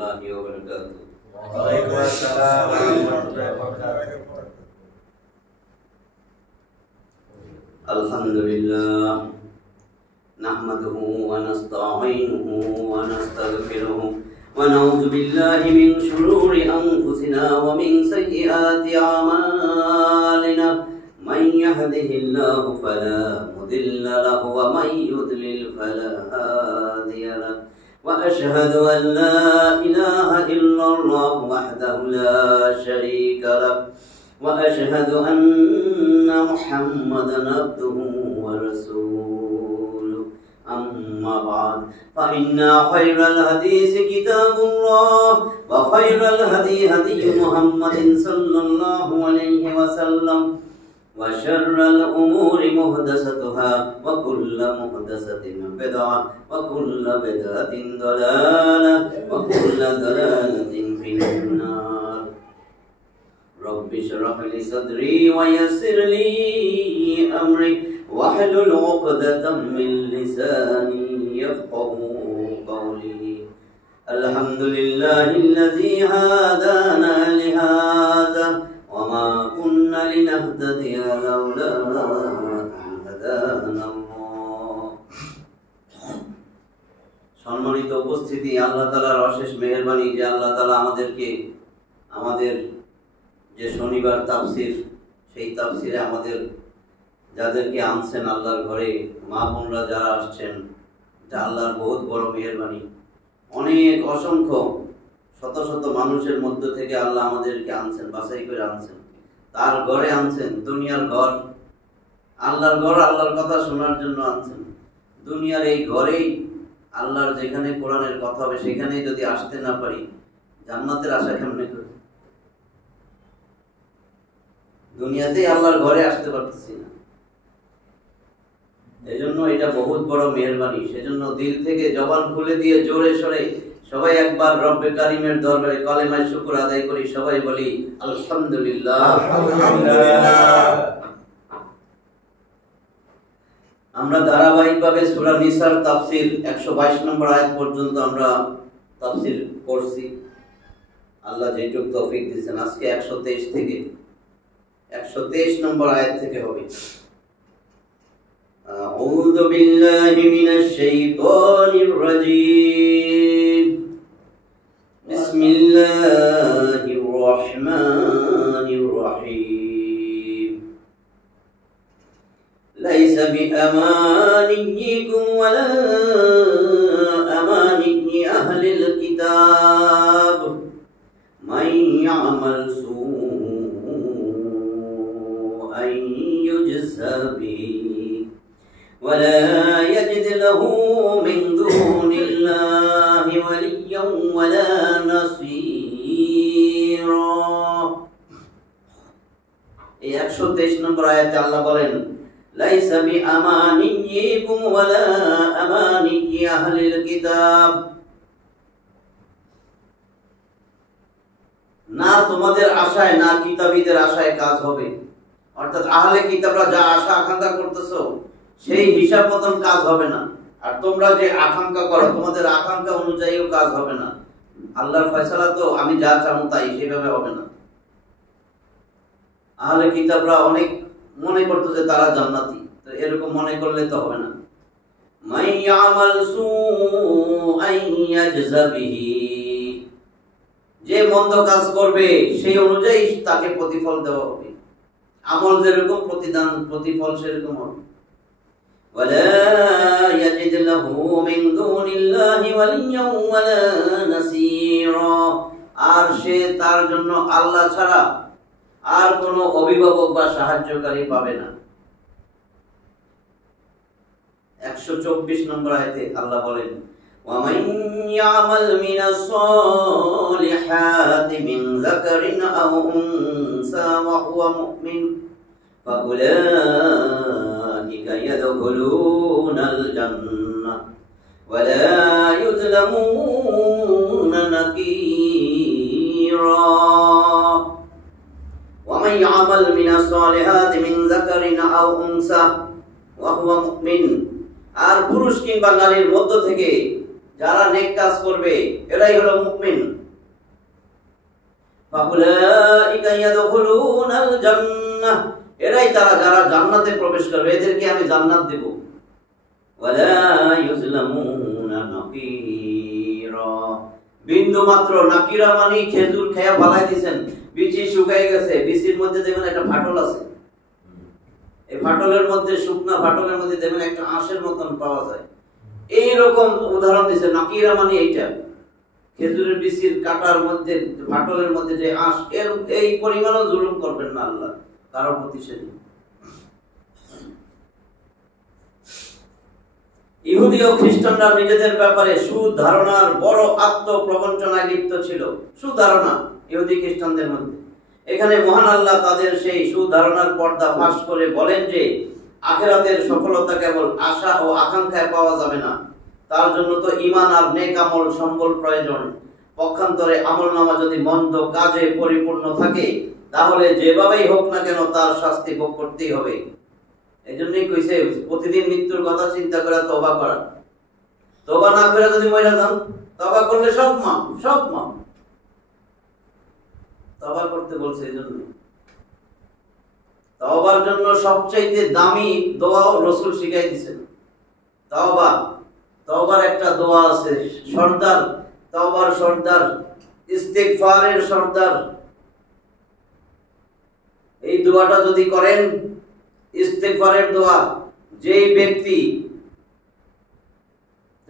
warahmatullahi wabarakatuh. Waalaikumsalam warahmatullahi wabarakatuh. Alhamdulillah, nahmaduhu wa nasta'inuhu wa nastaghfiruhu wa na'udzu billahi min shururi anfusina wa min sayyiati a'malina. Man yahdihillahu fala mudilla lahu wa man yudlil fala hadiya lahu. Wa ashhadu an la ilaha illallah wahdahu la sharika lahu. وأشهد أن محمدا عبده ورسوله أما بعد فإن خير الحديث كتاب الله وخير الهدي هدي محمد صلى الله عليه وسلم وشر الأمور محدثاتها وكل محدثة بدعة وكل بدعة ضلالة وكل ضلالة في النار. رب اشرح لي صدري ويسر لي أمري واحلل عقدة من لساني يفقهوا قولي. الحمد لله الذي هدانا لهذا وما كنا لنهتدي لولا أن هدانا الله. সম্মানিত উপস্থিতি, আল্লাহ তাআলার অশেষ মেহেরবানি যে আল্লাহ তাআলা আমাদের যে শনিবার তাফসির, সেই তাফসিরে আমাদের যাদেরকে আনছেন আল্লাহর ঘরে, মা বোনরা যারা আসছেন, এটা আল্লাহর বহুত বড় মেহেরবানি। অনেক অসংখ্য শত শত মানুষের মধ্য থেকে আল্লাহ আমাদেরকে আনছেন, বাছাই করে আনছেন, তার ঘরে আনছেন। দুনিয়ার ঘর, আল্লাহর ঘর, আল্লাহর কথা শোনার জন্য আনছেন। দুনিয়ার এই ঘরেই আল্লাহর যেখানে কোরআনের কথা হবে সেখানেই যদি আসতে না পারি, জান্নাতের আশা কেমনে করি? দুনিয়াতেই আল্লাহর ঘরে আসতে পারতেছি না। এজন্য এটা বহুত বড় মেহেরবানি। সেজন্য দিল থেকে জবান খুলে দিয়ে জোরে সরে সবাই একবার রব্বে কারিমের দরবারে কলেমায় শুকর আদায় করি। সবাই বলি আলহামদুলিল্লাহ। আমরা ধারাবাহিকভাবে সূরা নিসার তাফসীর 122 নম্বর আয়াত পর্যন্ত আমরা তাফসীর করছি। আল্লাহ যেটুকু তৌফিক দিয়েছেন, আজকে 123 নম্বর আয়াত থেকে হবে। আউযু বিল্লাহি মিনাশ শাইতানির রাজীম। বিসমিল্লাহির রহমানির রহিম। লাইসা বিআমানিয়িকুম ওয়ালা আমানিয়্যি আহলিল কিতাব মান ইয়ামাল يجزى به ولا يجد له من دون الله وليا ولا نصيرا. এই 123 নম্বর আয়াতে আল্লাহ বলেন, লাইসা বিআমানিয়িকুম ওয়ালা আমানিয়্যি আহলিল কিতাব। না তোমাদের আশায়, না কিতাবীদের আশায় কাজ হবে। অর্থাৎ আহলে কিতাবরা যা আশা আকাঙ্ক্ষা করতেছো সেই হিসাব মতন কাজ হবে না। আর তোমরা যে আকাঙ্ক্ষা করো তোমাদের আকাঙ্ক্ষা অনুযায়ীও কাজ হবে না। আল্লাহর ফয়সালা তো আমি যা চাবো তাই, সেভাবে হবে না। আহলে কিতাবরা অনেক মনে করতো যে তারা জান্নাতি, তো এরকম মনে করলে তো হবে না। মাইয়ামাল সুআন ইয়াজযা বিহি, যে মন্দ কাজ করবে সেই অনুযায়ী তাকে প্রতিফল দেওয়া হবে। আমল যেরকম প্রতিফল সেরকম হবে। ওয়ালা ইয়াজিদ লাহু মিন দুনিল্লাহি ওয়ালিয়্যান ওয়ালা নাসীরা, আর সে তার জন্য আল্লাহ ছাড়া আর কোনো অভিভাবক বা সাহায্যকারী পাবে না। 124 নম্বর আয়াতে আল্লাহ বলেন, ওয়া মান ইয়ামাল মিনাস সালিহাতি মিন যাকারিন আও উনসা ওয়া হুয়া মুমিন ফাউলাইকা ইয়াদখুলুনাল জান্নাহ ওয়া লা ইউযলামুনা নাকীরা। ওয়া মান ইয়ামাল মিনাস সালিহাতি মিন যাকারিন আও উনসা ওয়া হুয়া মুমিন, আর পুরুষ কিংবা নারীর মধ্য থেকে যারা নেক কাজ করবে এরাই হলো মুমিন। ফাউলাইকা ইয়াদখুলুনাল জান্নাহ, এরাই তারা যারা জান্নাতে প্রবেশ করবে, এদেরকে আমি জান্নাত দেব। ওয়ালা ইউজলামুনা নাকিরা, বিন্দু মাত্র, নাকিরা মানে খেজুর খেয়া ফালাই দিয়েছেন, বিচি শুকায় গেছে, বিচির মধ্যে দেখবেন একটা ফাটল আছে, এই ফাটলের মধ্যে, শুকনা ফাটলের মধ্যে দেখবেন একটা আঁশের মতন পাওয়া যায়, এইরকম উদাহরণ দিয়েছে। নাকিরা মানে এইটা, খেজুরের বিচির কাটার মধ্যে, ফাটলের মধ্যে যে আঁশ, এর এই পরিমাণও জুলুম করবেন না আল্লাহ কারোর প্রতি সেদিন। ইহুদি ও খ্রিস্টানরা নিজেদের ব্যাপারে সুধারণার বড় আত্মপ্রবঞ্চনায় লিপ্ত ছিল। সুধারণা ইহুদি খ্রিস্টানদের মধ্যে। এখানে মহান আল্লাহ তাদের সেই সুধারণার পর্দা ফাঁস করে বলেন যে আখিরাতের সফলতা কেবল আশা ও আকাঙ্ক্ষায় পাওয়া যাবে না, তার জন্য তো ঈমান আর নেক আমল সম্বল প্রয়োজন। পক্ষান্তরে আমলনামা যদি মন্দ কাজে পরিপূর্ণ থাকে তাহলে যেভাবেই হোক না কেন তার শাস্তি ভোগ করতেই হবে। এই জন্যই কইছে প্রতিদিন মৃত্যুর কথা চিন্তা করে তওবা করা। তওবা না করে যদি মরে যান, তওবা করলে সব মাফ, সব মাফ। তওবা করতে বলছে। এই জন্য তওবার জন্য সবচেয়ে দামি দোয়াও রাসূল শিখাই দিয়েছেন। তওবা, তওবার একটা দোয়া আছে, সর্দার, তওবার সর্দার, ইস্তিগফারের সর্দার। এই দোয়াটা যদি করেন, ইস্তিগফারের দোয়া, যেই ব্যক্তি,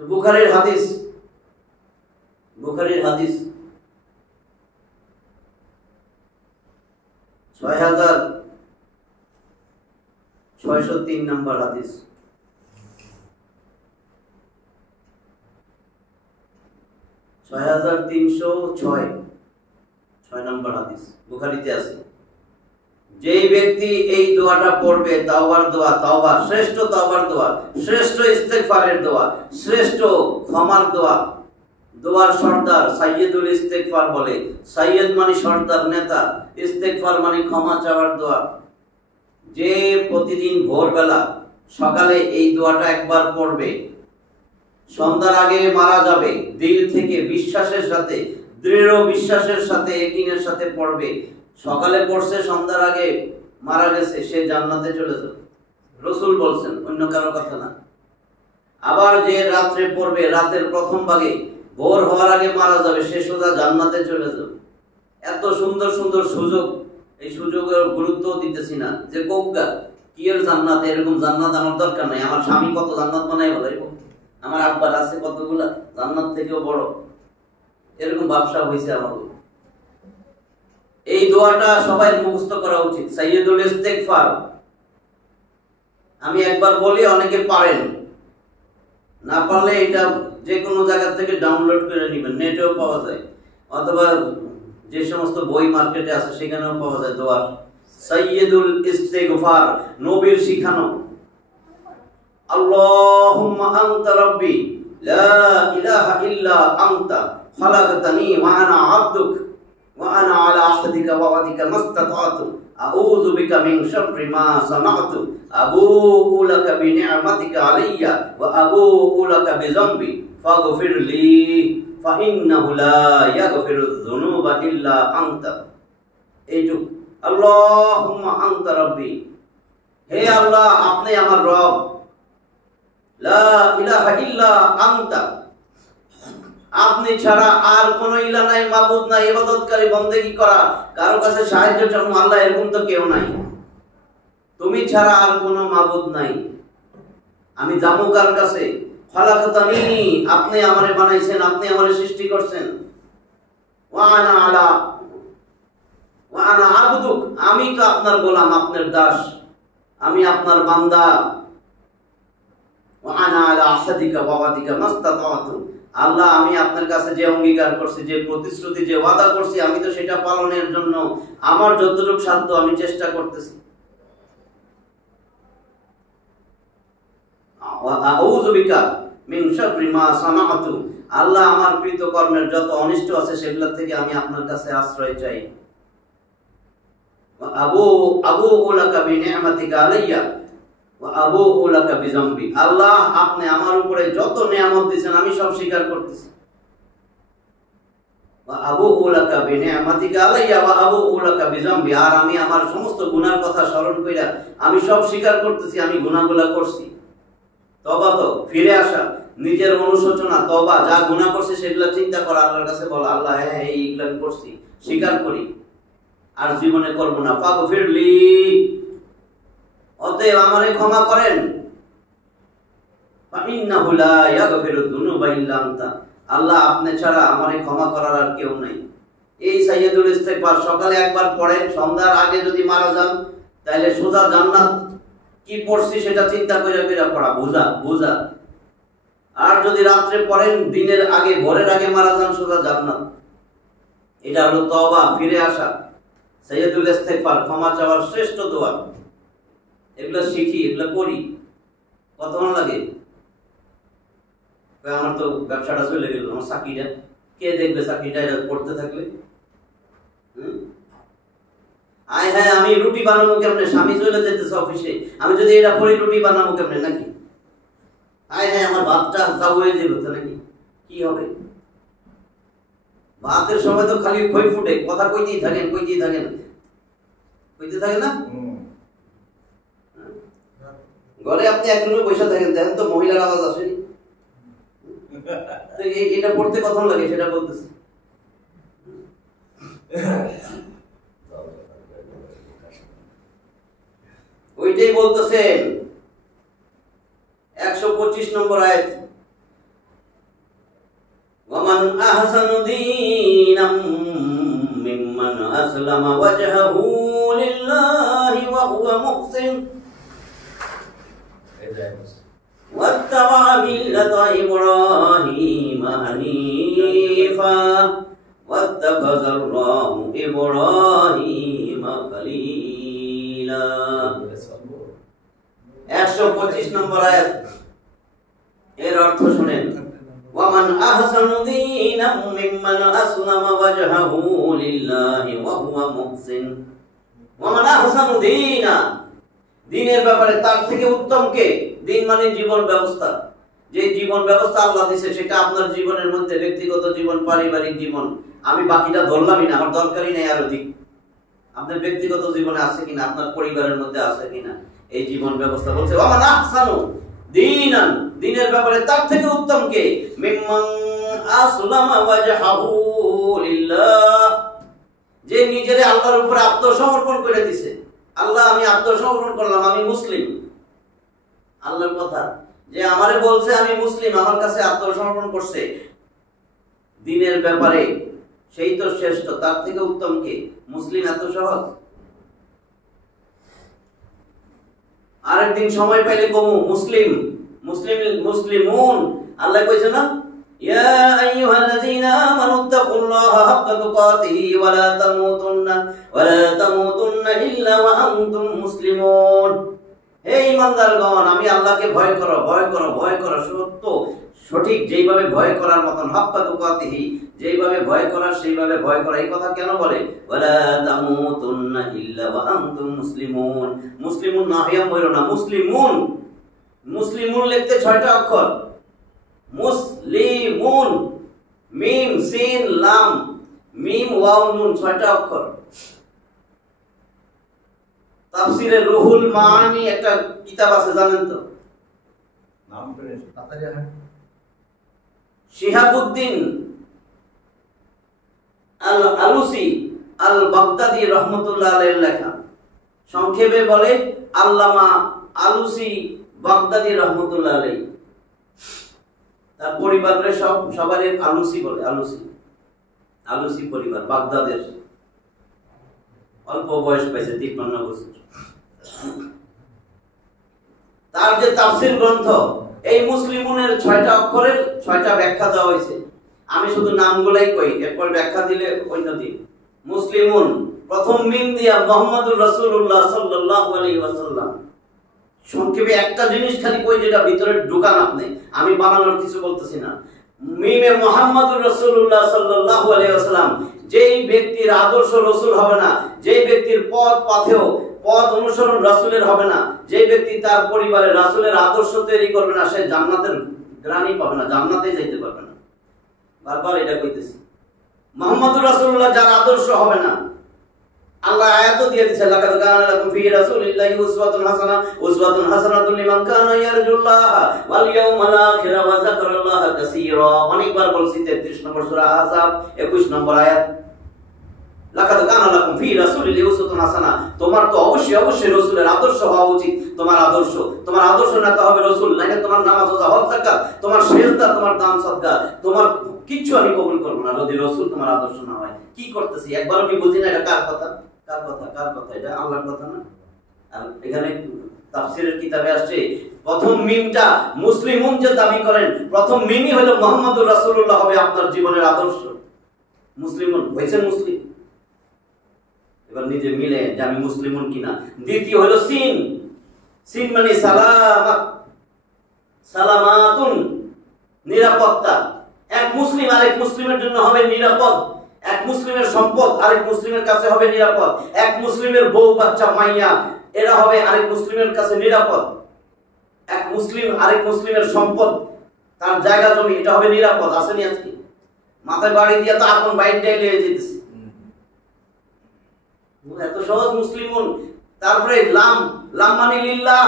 বুখারীর হাদিস, বুখারীর হাদিস 6603 নম্বর হাদিস। 6306 6 নম্বর হাদিস বুখারীতে আছে। যেই ব্যক্তি এই দোয়াটা পড়বে, তাওবার দোয়া, তাওবা শ্রেষ্ঠ তাওবার দোয়া, শ্রেষ্ঠ ইস্তিগফারের দোয়া, শ্রেষ্ঠ ক্ষমার দোয়া, দোয়ার সর্দার সাইয়্যিদুল ইস্তিগফার বলে। সাইয়্যিদ মানে সর্দার, নেতা, ইস্তিগফার মানে ক্ষমা চাওয়ার দোয়া। যে প্রতিদিন ভোরবেলা সকালে এই দোয়াটা একবার পড়বে, সন্ধ্যার আগে মারা যাবে, দিল থেকে বিশ্বাসের সাথে, দৃঢ় বিশ্বাসের সাথে, ইয়াকিনের সাথে পড়বে। সকালে পড়ছে, সন্ধ্যার আগে মারা গেছে, সে জান্নাতে চলে যাবে। রাসূল বলছেন, অন্য কারো কথা না। আবার যে রাত্রে পড়বে, রাতের প্রথম ভাগে, ভোর হওয়ার আগে মারা যাবে, সে সোজা জান্নাতে চলে যাবে। এত সুন্দর সুন্দর সুযোগ, এই সুযোগের গুরুত্ব দিতেছি না। যে কোগা কি এর জান্নাত, এরকম জান্নাত আমার দরকার নাই। আমার স্বামী কত জান্নাত বানাই বলাইব, আমার আব্বার আছে কতগুলা, জান্নাত থেকেও বড়, এরকম ব্যবসা হয়েছে আমাদের। এই দোয়াটা সবাই মুখস্থ করা উচিত, সাইয়্যিদুল ইস্তিগফার। আমি একবার বলি, অনেকে পারেন না, পারলে এটা যে কোনো জায়গা থেকে ডাউনলোড করে নেবেন, নেটেও পাওয়া যায়, অথবা যে সমস্ত বই মার্কেটে আছে সেখানেও পাওয়া যায়। দোয়া সাইয়্যিদুল ইস্তিগফার, নবীর শিখানো। আল্লাহুম্মা আনতা রাব্বি লা ইলাহা ইল্লা আনতা খালাকতানি ওয়া আনা আবদুক ওয়া আনা আলা আহদিকা ওয়া ওয়াদিকা মাস্তাতাতু আউযু বিকা মিন শাররি মা সানাতু আবুউ লাকা বিনি'মাতিকা আলাইয়া ওয়া আবুউ লাকা বিযামবি ফাগফিরলি ফাইন্নাহু লা ইয়াগফিরুয যুনুবা ইল্লা আনতা। এইটুক, আল্লাহুম্মা আনতা রাব্বি, হে আল্লাহ আপনি আমার রব, লা ইলাহা ইল্লা আনতা, আপনি ছাড়া আর কোন ইলাহ নাই, মাবুদ নাই, ইবাদতকারী, বন্দেগী করা, কারো কাছে সাহায্য চাও আল্লাহ, এরকম তো কেউ নাই। তুমি ছাড়া আর কোন মাবুদ নাই। আমি যাবো কার কাছে? খালাকতানি, আপনি আমারে বানাইছেন, আপনি আমারে সৃষ্টি করছেন। ওয়া আনা আবদুক, আমি তো আপনার গোলাম, আপনার দাস, আমি আপনার বান্দা। ওয়া আনা আলা আহদিকা ওয়া ওয়াদিকা মাস্তাতাতু, আল্লাহ আমি আপনার কাছে যে অঙ্গীকার করছি, যে প্রতিশ্রুতি, যে ওয়াদা করছি, আমি তো সেটা পালনের জন্য আমার যতটুকু সাধ্য আমি চেষ্টা করতেছি। আউযু বিকা মিন শাররি মা সানাতু, আল্লাহ আমার কৃতকর্মের যত অনিষ্ট আছে সেগুলো থেকে আমি আপনার কাছে আশ্রয় চাই। আবুউ লাকা বিনি'মাতিকা আলাইয়া, ওয়া আবুউ লাকা বিযামবি, আল্লাহ আপনি আমার উপরে যত নিয়ামত দিয়েছেন আমি সব স্বীকার করতেছি। ওয়া আবুউ লাকা বিনিআমাতিকা আলাইয়া ওয়া আবুউ লাকা বিযামবি, আর আমি আমার সমস্ত গুনার কথা স্মরণ কইরা আমি সব স্বীকার করতেছি আমি গুনাহগুলো করছি। তওবা তো ফিরে আসা, নিজের অনুশোচনা, তওবা, যা গুনাহ করছে সেগুলো চিন্তা করা, আল্লাহর কাছে বলা আল্লাহ হ্যাঁ এইগুলো আমি করছি, স্বীকার করি, আর জীবনে করব না। ফাগফিরলি, অতএব আমারে ক্ষমা করেন। ফাইন্নাহু লা ইয়াগফিরুদ যুনুবা ইল্লা আনতা, আল্লাহ আপনি ছাড়া আমারে ক্ষমা করার আর কেউ নাই। এই সাইয়্যিদুল ইস্তিগফার সকালে একবার পড়েন, সন্ধ্যার আগে যদি মারা যান তাহলে সোজা জান্নাত। কি পড়ছি সেটা চিন্তা করে পড়া, বুঝা। আর যদি রাত্রে পড়েন, দিনের আগে, ভোরের আগে মারা যান, সোজা জান্নাত। এটা হলো তওবা, ফিরে আসা, সাইয়্যিদুল ইস্তিগফার, ক্ষমা চাওয়ার শ্রেষ্ঠ দোয়া। এগুলো শিখি, এগুলো করি, কত ভালো লাগে। আমার তো ব্যবসাটা চলে গেল, আমার চাকরিটা কে দেখবে? চাকরিটা পড়তে থাকলে আয় হ্যাঁ, আমি রুটি বানাবো কেমনে? স্বামী চলে যেতেছে অফিসে, আমি যদি এটা পড়ি রুটি বানাবো কেমনে? নাকি আয় হ্যাঁ, আমার ভাতটা যাও হয়ে যাবে তো, নাকি কি হবে? ভাতের সময় তো খালি খই ফুটে, কথা কইতেই থাকেন না? ঘরে আপনি এক রুমে বসে থাকেন, দেখেন তো মহিলার আওয়াজ আসেনি? এটা পড়তে কখন লাগে সেটা বলতেছে। ওইটাই বলতেছেন 125 নম্বর আয়াত, ওয়ামান আহসানু দীনাম মিম্মান আসলামা ওয়াজহাহু লিল্লাহি ওয়া হুয়া মুহসিন واتبع ملة إبراهيم حنيفا واتخذ الله إبراهيم خليلا। 125 নম্বর আয়াত, এর অর্থ শুনেন, ওয়ামান আহসানু দীনাম মিম্মান আসলামা ওয়াজহাহু লিল্লাহি ওয়া হুয়া মুহসিন। ওয়ামান আহসানু দীনা, দিনের ব্যাপারে তার থেকে উত্তম কে? দিন মানে জীবন ব্যবস্থা, যে জীবন ব্যবস্থা আল্লাহ দিয়েছে সেটা আপনার জীবনের মধ্যে, ব্যক্তিগত জীবন, পারিবারিক জীবন, আমি বাকিটা ধরলামই না, আমার দরকারই নেই আরো দিক। আপনার ব্যক্তিগত জীবনে আছে কিনা, আপনার পরিবারের মধ্যে আছে কিনা এই জীবন ব্যবস্থা? বলছে ওয়ামান আহসানু দীনান, দিনের ব্যাপারে তার থেকে উত্তম কে? মিম্মান আসলামা ওয়াজহাহু লিল্লাহ, যে নিজের আল্লাহর উপরে আত্মসমর্পণ করে দিয়েছে। আল্লাহ আমি আত্মসমর্পণ করলাম, আমি মুসলিম। আল্লাহর কথা যে আমারে বলছে আমি মুসলিম, আমার কাছে আত্মসমর্পণ করছে দিনের ব্যাপারে, সেই তো শ্রেষ্ঠ। তার থেকে উত্তম কে? মুসলিম। এত সহজ? আরেকদিন সময় পাইলে কমু মুসলিমুন, আল্লাহ কইছে না, ইয়া আইয়ুহাল্লাযীনা আমানুত্তাকুল্লাহা হাক্কা তুকাতিহি ওয়া লা তামুতুন্না ইল্লা ওয়া আনতুম মুসলিমুন। হে ঈমানদারগণ, আমি আল্লাহকে ভয় করো সত্য সঠিক, যেইভাবে ভয় করার মতন, হাক্কা তুকাতিহি, যেইভাবে ভয় করার সেইভাবে ভয় করা। এই কথা কেন বলে? ওয়া লা তামুতুন্না ইল্লা ওয়া আনতুম মুসলিমুন। মুসলিমুন না হইয়া মরো না, মুসলিমুন লিখতে 6টা অক্ষর, মুসলিমুন, মিম সিন লাম মিম ওয়াও নুন, 6টা অক্ষর। তাফসিরে রুহুল মাআনি একটা কিতাব আছে, জানেন তো? নাম শুনেছেন? শিহাবুদ্দিন আল আলুসি আল বাগদাদি রহমতুল্লাহ আলাইহির লেখা, সংক্ষেপে বলে আল্লামা আলুসি বাগদাদি রহমতুল্লাহ আলাইহি। তার পরিবারের সবারই আলুসি বলে, আলুসি পরিবার, বাগদাদের। অল্প বয়স পাইছে, 53 বছর। তার যে তাফসীর গ্রন্থ, এই মুসলিমুনের 6টা অক্ষরের 6টা ব্যাখ্যা দেওয়া হয়েছে। আমি শুধু নামগুলাই কই, এরপর ব্যাখ্যা দিলে অন্য দিন। মুসলিমুন, প্রথম মিম দিয়া মুহাম্মদুর রাসূলুল্লাহ সাল্লাল্লাহু আলাইহি ওয়াসাল্লাম। সংক্ষেপে একটা জিনিস খালি কই, যেটা ভিতরে ঢোকান আপনি, আমি বানানোর কিছু বলতেছি না। মিমে মুহাম্মদুর রাসূলুল্লাহ সাল্লাল্লাহু আলাইহি ওয়াসাল্লাম, যেই ব্যক্তির আদর্শ রাসূল হবে না, যেই ব্যক্তির পথ পাথেও পথ অনুসরণ রাসূলের হবে না, যে ব্যক্তি তার পরিবারে রাসূলের আদর্শ তৈরি করবে না, সে জান্নাতের গ্রাণই পাবে না, জান্নাতে যাইতে পারবে না। বারবার এটা কইতেছি, মুহাম্মদুর রাসূলুল্লাহ যার আদর্শ হবে না, আল্লাহ আয়াতও দিয়ে দিয়েছে, লাকাদ কানা লাকুম ফি রাসূলিল্লাহি উসওয়াতুন হাসানাতুন লিমান কানা ইয়ারজুল্লাহ ওয়াল ইয়াউমাল আখির ওয়া যাকারাল্লাহা কাসীরা। অনেকবার বলছি 33 নম্বর সূরা আহজাব 21 নম্বর আয়াত, লাকাদ কানা লাকুম ফি রাসূলিল্লাহি উসওয়াতুন হাসানাহ। তোমার তো অবশ্যই রাসূলের আদর্শ হওয়া উচিত। তোমার আদর্শ না তো হবে রাসূল, নাইলে তোমার নামাজ রোজা হজ যাকাত, তোমার সিজদা, তোমার দান সদকা, তোমার কিচ্ছু আমি কবুল করব না যদি রাসূল তোমার আদর্শ না হয়। কি করতেছি একবারও কি বুঝি না এটা কার কথা? এটা আল্লাহর কথা না? আর এখানে তাফসীরের কিতাবে আসছে প্রথম মিমটা মুসলিমুন যে দাবি করেন, প্রথম মিমই হলো মুহাম্মদুর রাসূলুল্লাহ হবে আপনার জীবনের আদর্শ। মুসলিমুন হইছেন মুসলিম, এবার নিজে মিলে যে আমি মুসলিমুন কিনা। দ্বিতীয় হলো সিন মানে সালামাতুন, নিরাপত্তা। এক মুসলিম আরেক মুসলিমের জন্য হবে নিরাপদ, এক মুসলিমের সম্পদ আরেক মুসলিমের কাছে হবে নিরাপদ, এক মুসলিমের বউ বাচ্চা মাইয়া এরা হবে আরেক মুসলিমের কাছে নিরাপদ, এক মুসলিম আরেক মুসলিমের সম্পদ তার জায়গা জমি এটা হবে নিরাপদ। আসেনি আজকে মাথায় বাড়ি দিয়ে তো আপন বাইকটাই নিয়ে যেতেছে, এত সহজ মুসলিমুন। তারপরে লাম মানে লিল্লাহ,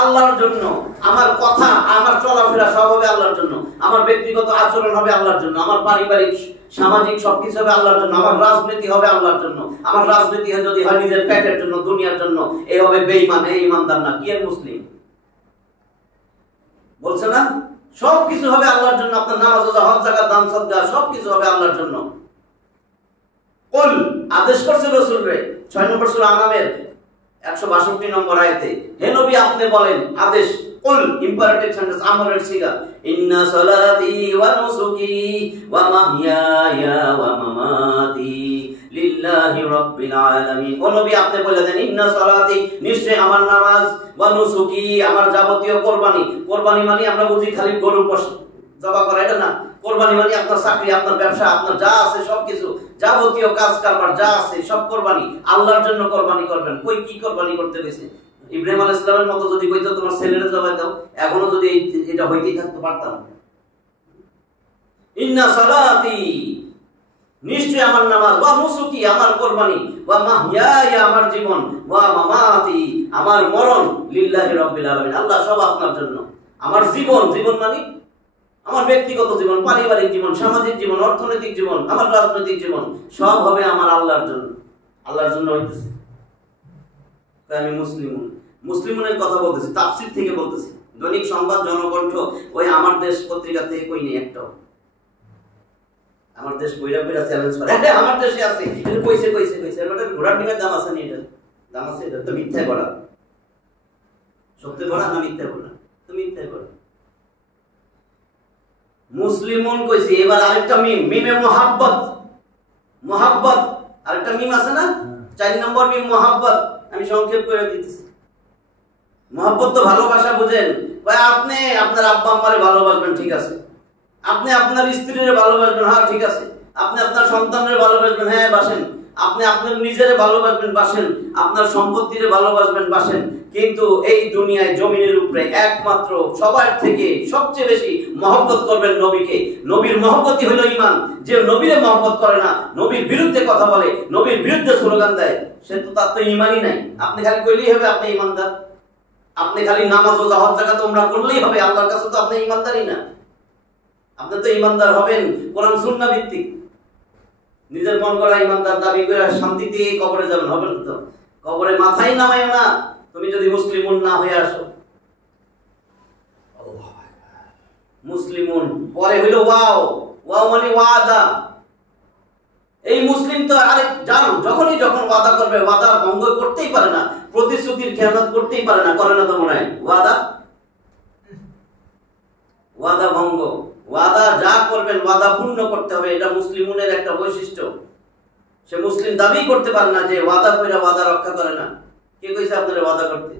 আল্লাহর জন্য। আমার কথা আমার চলাফেরা সব হবে আল্লাহর জন্য, আমার ব্যক্তিগত আচরণ হবে আল্লাহর জন্য, আমার পারিবারিক সামাজিক সবকিছু হবে আল্লাহর জন্য, আমার রাজনীতি হবে আল্লাহর জন্য। আমার রাজনীতি যদি হয় নিজের পেটের জন্য, দুনিয়ার জন্য, এই হবে বেঈমান, এই ইমানদার না। কি এর মুসলিম বলছে না? সবকিছু হবে আল্লাহর জন্য, আপনার নামাজ রোজা হজ যাকাত দান সদকা সবকিছু হবে আল্লাহর জন্য। কুল আদেশ করছে রাসূল রে 6 নম্বর সূরা আনামের 162 নম্বর আয়াতে, হে নবী আপনি বলেন, আদেশ কুল ইম্পারেটিভ সেন্টেন্স, আমরের সিগা, ইন্না সালাতি ওয়া নুসুকি ওয়া মাহইয়ায়া ওয়া মামাতি লিল্লাহি রাব্বিল আলামিন। ও নবী আপনি বলে দেন, ইন্না সালাতি নিশ্চয় আমার নামাজ, ওয়া নুসুকি আমার যাবতীয় কুরবানি মানে আমরা বুঝি খালি গরু জবা করা, এটা না। কুরবানি মানে আপনার চাকরি, আপনার ব্যবসা, আপনার যা আছে সবকিছু, যাবতীয় কাজ কারবার যা আছে সব কুরবানি আল্লাহর জন্য কুরবানি করবেন। কই কি কুরবানি করতে গেছে? ইব্রাহিম আলাইহিস সালামের মতো যদি কইতো তোমার ছেলেরে জবাই দাও, এখনো যদি এটা হইতেই থাকতে পারতাম। ইন্না সালাতি নিশ্চয় আমার নামাজ, ওয়া নুসুকি আমার কুরবানি, ওয়া মাহইয়ায়া আমার জীবন, ওয়া মামাতি আমার মরণ, লিল্লাহি রাব্বিল আলামিন আল্লাহ সব আপনার জন্য। আমার জীবন মানে আমার ব্যক্তিগত জীবন, পারিবারিক জীবন, সামাজিক জীবন, অর্থনৈতিক জীবন, আমার রাজনৈতিক জীবন সব হবে আমার আল্লাহর জন্য। আল্লাহর জন্য হইতেছে। তাই আমি মুসলিমুনের কথা বলতেছি, তাফসীর থেকে বলতেছি, দৈনিক সংবাদ, জনকণ্ঠ, ওই আমার দেশ পত্রিকা থেকে কই নেই একটাও। আমার দেশ বইরা চ্যালেঞ্জ করে, হ্যাঁ আমার দেশে আছে, এটা কইছে এটা ঘোড়ার ডিমের দাম আছে নি? এটা দাম আছে, এটা তো মিথ্যা করা। সত্যি করা না মিথ্যা করা? তো মিথ্যা করা। মুসলিমুন কইছে। এবার আরেকটা মিমে মোহাব্বত আরেকটা মিম আছে না? 4 নম্বর মিম মোহাব্বত। আমি সংক্ষেপ করে দিতেছি। মোহাব্বত তো ভালোবাসা বুঝেন। ভাই আপনি আপনার আব্বা আম্মারে ভালোবাসবেন, ঠিক আছে। আপনি আপনার স্ত্রীরে ভালোবাসবেন, হ্যাঁ ঠিক আছে। আপনি আপনার সন্তানরে ভালোবাসবেন, হ্যাঁ বাসেন। আপনি আপনার নিজেরে ভালোবাসবেন, বাসেন। আপনার সম্পত্তিরে ভালোবাসবেন, বাসেন। কিন্তু এই দুনিয়ায় জমিনের উপরে একমাত্র সবার থেকে সবচেয়ে বেশি মহব্বত করবেন নবীকে। নবীর মহব্বতই হলো ঈমান। যে নবীরে মহব্বত করে না, নবীর বিরুদ্ধে কথা বলে, নবীর বিরুদ্ধে স্লোগান দেয়, সে তো তার তো ঈমানই নাই। আপনি খালি কইলেই হবে আপনি ঈমানদার, আপনি খালি নামাজ রোজা হজ যাকাত ওমরা করলেই হবে, আল্লাহর কাছে তো আপনি ঈমানদারই না। আপনি তো ঈমানদার হবেন কোরআন সুন্নাহ ভিত্তিক। নিজের মন করা ঈমানদার দাবি করে শান্তিতে কবরে যাবেন, হবে না তো? কবরে মাথাই নামায়ও না তুমি যদি মুসলিমুন না হয়ে আসো। মুসলিমুন পরে হইলো ওয়াও মানে ওয়াদা। এই মুসলিম তো আরেক জানো, যখন ওয়াদা করবে, ওয়াদা ভঙ্গ করতেই পারে না, প্রতিশ্রুতির খেয়ানত করতেই পারে না, করে না তো মনে হয়? ওয়াদা ভঙ্গ, ওয়াদা যা করবেন ওয়াদা পূর্ণ করতে হবে। এটা মুসলিমুনের একটা বৈশিষ্ট্য। সে মুসলিম দাবি করতে পারে না যে ওয়াদা কইরা ওয়াদা রক্ষা করে না। কে কইছে আপনারা ওয়াদা করতে?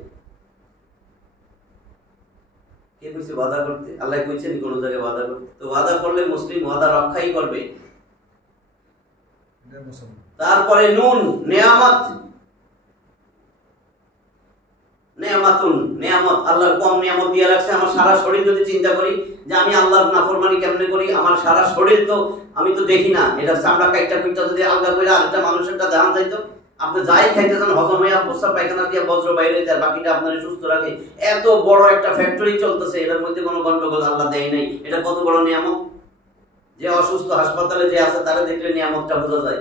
কে কইছে ওয়াদা করতে? আল্লাহ কইছেন কোন জায়গায় ওয়াদা করতে? তো ওয়াদা করলে মুসলিম ওয়াদা রক্ষাই করবে। তারপরে নুন নেয়ামত, আল্লাহর কম নিয়ামত দিয়ে রাখছে। আমার সারা শরীর যদি চিন্তা করি যে আমি আল্লাহর নাফরমানি কেমনে করি, আমার সারা শরীর তো আমি তো দেখি না, এটা চামড়া কাইটা কুইটা যদি আলগা করে আরেকটা মানুষেরটা ধ্যান যাইতো, আপনি যাই খাইতেছেন হজম হইয়া প্রস্রাব পায়খানা দিয়ে বজ্র বাইরে যায়, বাকিটা আপনার সুস্থ রাখে। এত বড় একটা ফ্যাক্টরি চলতেছে, এটার মধ্যে কোনো গন্ডগোল আল্লাহ দেয় নাই। এটা কত বড় নিয়ামত! যে অসুস্থ হাসপাতালে যে আছে তারা দেখলে নিয়ামতটা বোঝা যায়।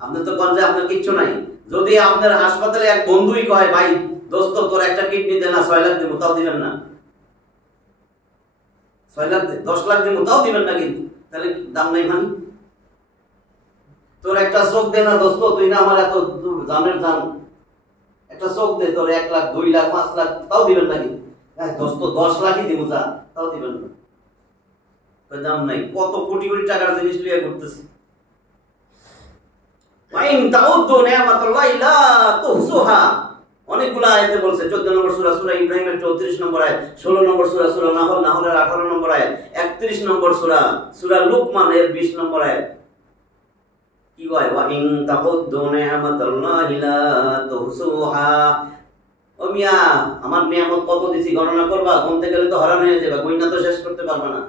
আপনি তো কোন যে আপনার কিচ্ছু নাই। যদি আপনার হাসপাতালে এক বন্ধুই কয় ভাই দোস্ত তোর একটা কিডনি দে না, 6 লাখ দিব, তাও দিবেন না। 6 লাখ 10 লাখ দিব, তাও দিবেন না। কিন্তু তাহলে দাম নাই মানে? তোর একটা চোখ দে না দোস্ত, তুই না আমার এত জানের দাম, একটা চোখ দে, তোর 1 লাখ 2 লাখ 5 লাখ, তাও দিবেন না। কিন্তু দোস্ত 10 লাখই দিব যা, তাও দিবেন না। দাম নাই। কত কোটি কোটি টাকার জিনিস লিয়ে করতেছে। অনেকগুলো আয়াতে বলছে। 14 নম্বর সূরা সূরা ইব্রাহিমের 34 নম্বর আয়াত, 16 নম্বর সূরা সূরা নাহলের 18 নম্বর আয়াত, 31 নম্বর সূরা সূরা লুকমানের 20 নম্বর আয়াত। কি কয়? ওয়া ইন তাউদ্দু নি'মাতাল্লাহি লা তুহসুহা। ও মিয়া, আমার নিয়ামত কত দিছি গণনা করবা? গুনতে গেলে তো হয়রান হয়ে যাবে, গুণনা তো শেষ করতে পারবে না।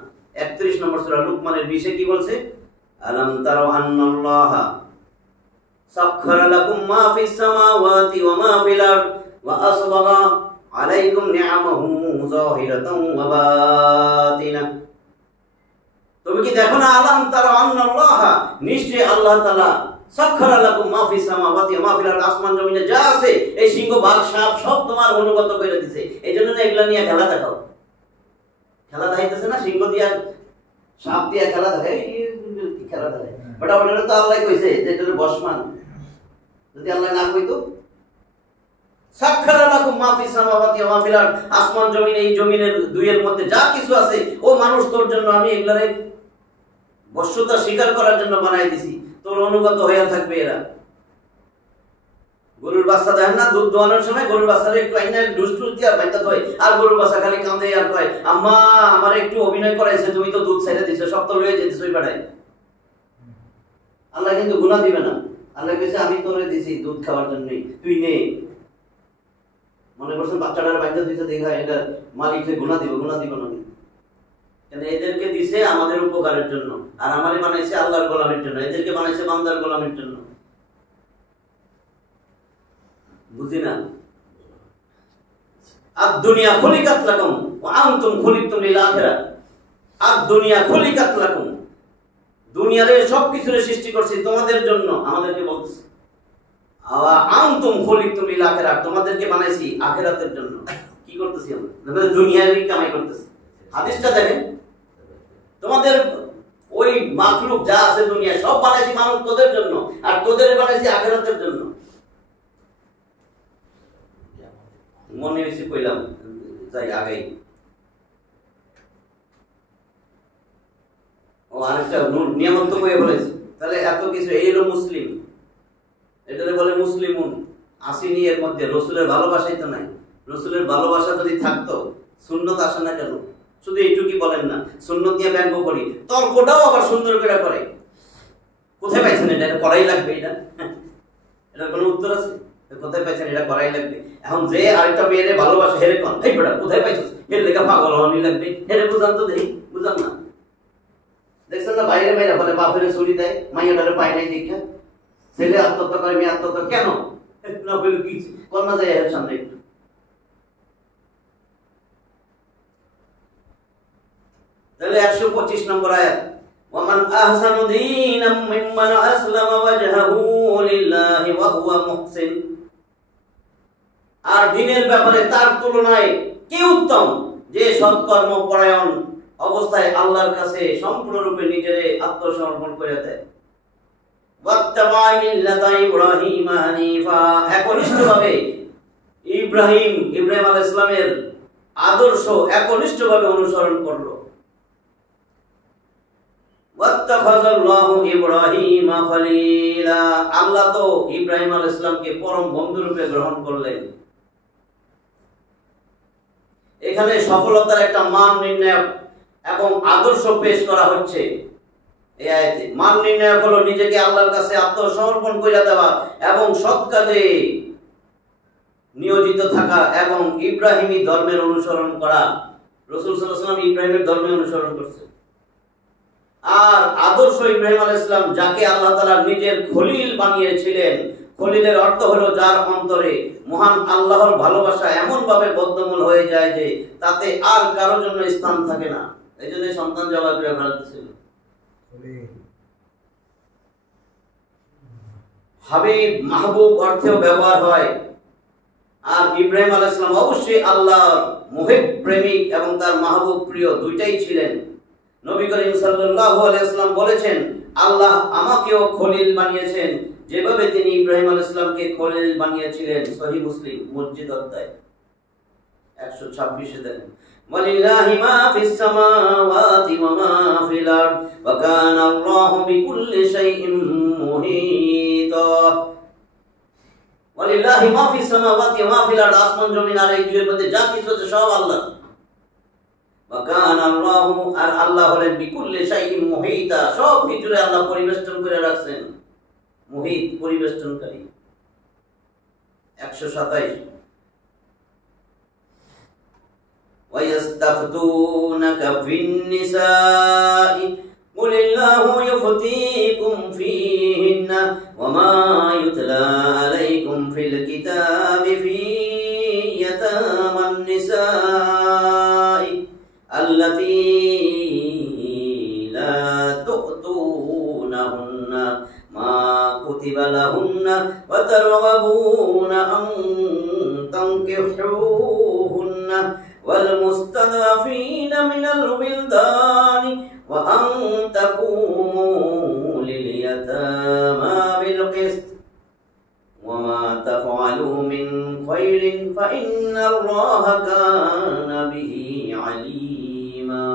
31 নম্বর সূরা লুকমানের 20 কি বলছে? আলাম তারা আন্নাল্লাহা সাখখারা লাকুম মা ফিস সামাওয়াতি ওয়া মা ফিল আরদ ওয়া আসবাগা আলাইকুম নি'আমাহু যাহিরাতাও ওয়া বাতিনা। তুমি কি দেখো না? আলাম তারা আন্নাল্লাহা, নিশ্চয় আল্লাহ তাআলা সাখখারা লাকুম মা ফিস সামাওয়াতি ওয়া মা ফিল আরদ, আসমান জমিনে যা আছে এই সিংহ বাঘ সাপ সব তোমার অনুগত করে দিয়েছে। এইজন্য না এগুলা নিয়ে খেলা দেখাও। খেলা দেখাইতেছে না, সিংহ দিয়া সাপ দিয়া খেলা দেখায়, খেলা দেখায়। বাট ওটা তো আল্লাহ কইছে যে এটা বসমান। যদি আল্লাহ না কইতো, সাখখারা লাকুম মা ফিস সামাওয়াতি ওয়া মা ফিল আরদ, আসমান জমিন এই জমিনের দুইয়ের মধ্যে যা কিছু আছে ও মানুষ তোর জন্য আমি এগুলারে বশ্যতা স্বীকার করার জন্য বানাই দিছি, তোর অনুগত হয়ে থাকবে এরা। গরুর বাচ্চা দেখেন না, দুধ দোয়ানোর সময় গরুর বাচ্চারা একটু আইনা দুষ্টু দিয়ে বাইন্দা ধোয়, আর গরুর বাচ্চা খালি কাঁদে আর কয় আম্মা আমার একটু অভিনয় করাইছে, তুমি তো দুধ ছেড়ে দিছো, সব তো লয়ে যেতেছ ওই বেড়ায়। আল্লাহ কিন্তু গুনাহ দিবে না। আল্লাহ কইছে আমি তোরে দিছি দুধ খাওয়ার জন্য, তুই নে। মনে করছেন বাচ্চাটার বাইন্দা দিছে দেখা এটা মালিককে গুনাহ দিব? গুনাহ দিব না। কেন? এদেরকে দিছে আমাদের উপকারের জন্য, আর আমারে বানাইছে আল্লাহর গোলামের জন্য, এদেরকে বানাইছে বান্দার গোলামের জন্য। বুঝি না? আদ-দুনিয়া খুলিকাত লাকুম ওয়া আনতুম খুলিকতুম লিল আখিরাহ। আদ-দুনিয়া খুলিকাত লাকুম, দুনিয়ার সবকিছুরে সৃষ্টি করছি তোমাদের জন্য। আমাদেরকে বলছে ওয়া আনতুম খুলিকতুম লিল আখিরাহ, তোমাদেরকে বানাইছি আখিরাতের জন্য। কি করতেছি আমরা? দুনিয়ারই কামাই করতেছি। হাদিসটা দেখেন, তোমাদের ওই মাখলুক যা আছে দুনিয়া সব বানাইছি মানুষ তোদের জন্য, আর তোদের বানাইছি আখিরাতের জন্য। মনে হয়েছে কইলাম যাই আগেই। ও আরেকটা নিয়ামত তো কইয়া বলেছে। তাহলে এত কিছু, এই হলো মুসলিম, এটারে বলে মুসলিমুন। আসেনি এর মধ্যে, রসুলের ভালোবাসাই তো নাই। রসুলের ভালোবাসা যদি থাকতো সুন্নত আসে না কেন? শুধু এইটুকুই বলেন না, সুন্নত নিয়ে ব্যঙ্গ করি, তর্কটাও আবার সুন্দর করে করে। কোথায় পাইছেন এটা? এটা করাই লাগবে, এটা এটার কোনো উত্তর আছে? কোথায় পাইছেন? এটা করাই লাগবে। এখন যে আরেকটা মেয়েরে ভালোবাসে হেরে কন, এই বেটা কোথায় পাইছিস? এর লেখা পাগল হওয়ানি লাগবে, হেরে বুঝান তো দেখি, বুঝান না। দেখছেন না বাইরে মেয়েরা বলে বাপের ছুরি দেয়, মাইয়াটারে পায় নাই দীক্ষা, ছেলে আত্মহত্যা করে, মেয়ে আত্মহত্যা কেন? না বলে কি কন্যা যায় এর সামনে একটু। তাহলে 125 নম্বর আয়াত, ওয়ামান আহসানু দীনাম মিম্মান আসলামা ওয়াজহাহু লিল্লাহি ওয়া হুয়া মুহসিন। আর দ্বীনের ব্যাপারে তার তুলনায় কে উত্তম? যে সৎকর্ম পরায়ণ অবস্থায় আল্লাহর কাছে সম্পূর্ণরূপে নিজের আত্মসমর্পণ করে দেয়। ওয়াত্তাবা মিল্লাতা ইব্রাহিম হানিফা, একনিষ্ঠভাবে ইব্রাহিম আলাইহিস সালামের আদর্শ একনিষ্ঠভাবে অনুসরণ করলো। ওয়াত্তাখাযাল্লাহু ইব্রাহিমা খলিলা, আল্লাহ তো ইব্রাহিম আলাইহিস সালামকে পরম বন্ধুরূপে গ্রহণ করলেন। এখানে সফলতার একটা মান নির্ণয় এবং আদর্শ পেশ করা হচ্ছে। এই আয়াতে মান নির্ণয় হলো নিজেকে আল্লাহর কাছে আত্মসমর্পণ করে দেওয়া এবং সৎ কাজে নিয়োজিত থাকা এবং ইব্রাহিমী ধর্মের অনুসরণ করা। রাসূল সাল্লাল্লাহু আলাইহি ওয়াসাল্লাম ইব্রাহিমের ধর্মের অনুসরণ করছেন। আর আদর্শ ইব্রাহিম আলাইহিস সালাম, যাকে আল্লাহ তাআলা নিজের খলিল বানিয়েছিলেন, খলিলের অর্থ হলো যার অন্তরে মহান আল্লাহর ভালোবাসা এমন ভাবে বদ্ধমূল হয়ে যায় যে তাতে আর কারোর জন্য স্থান থাকে না। এই জন্য সন্তান জবাই করে ফেলতেছিল। হাবিব মাহবুব অর্থেও ব্যবহার হয়। আর ইব্রাহিম আলাইহিস সালাম অবশ্যই আল্লাহর মুহিব প্রেমিক এবং তার মাহবুব প্রিয় দুইটাই ছিলেন। নবী করিম সাল্লাল্লাহু আলাইহি ওয়াসাল্লাম বলেছেন, আল্লাহ আমাকেও খলিল বানিয়েছেন যেভাবে তিনি ইব্রাহিম আলাইহিস সালামকে খলিল বানিয়েছিলেন। সহিহ মুসলিম মসজিদ অধ্যায় 126 দেখেন, ওয়ালিল্লাহি মা ফিস সামাওয়াতি ওয়া মা ফিল আরদ ওয়া কানা আল্লাহু বিকুল্লি শাইইন মুহিতা। ওয়ালিল্লাহি মা ফিস সামাওয়াতি ওয়া মা ফিল আরদ, আসমান জমিন আর এই দুইয়ের মধ্যে যা কিছু আছে সব আল্লাহর। ওয়া কানা আল্লাহু, আর আল্লাহ হলেন বিকুল্লি শাইইন মুহিতা, সব কিছুরে আল্লাহ পরিবেষ্টন করে রাখছেন। মুহিত পরিবেষ্টনকারী। 127, ওয়ায়াস্তাফতুনাকা ফিন-নিসাই কুলিল্লাহু ইউফতিকুম ফীহিন্না ওয়া মা ইউতলা আলাইকুম ফিল কিতাবি ফী ইয়াতামান-নিসাই আল্লাতী লা তু'তুনাহুন্না মা কুতিবা লাহুন্না ওয়া তারগহাবুনা আন তানকিহুহুন্না ওয়াল মুস্তাদআফিনা মিনাল ওয়িলদানি ওয়া আন তাকুমু লিল ইয়াতামা বিল কিসত ওয়া মা তাফআলু মিন খায়রিন ফা ইন্নাল্লাহা কানা বিহি আলিমা।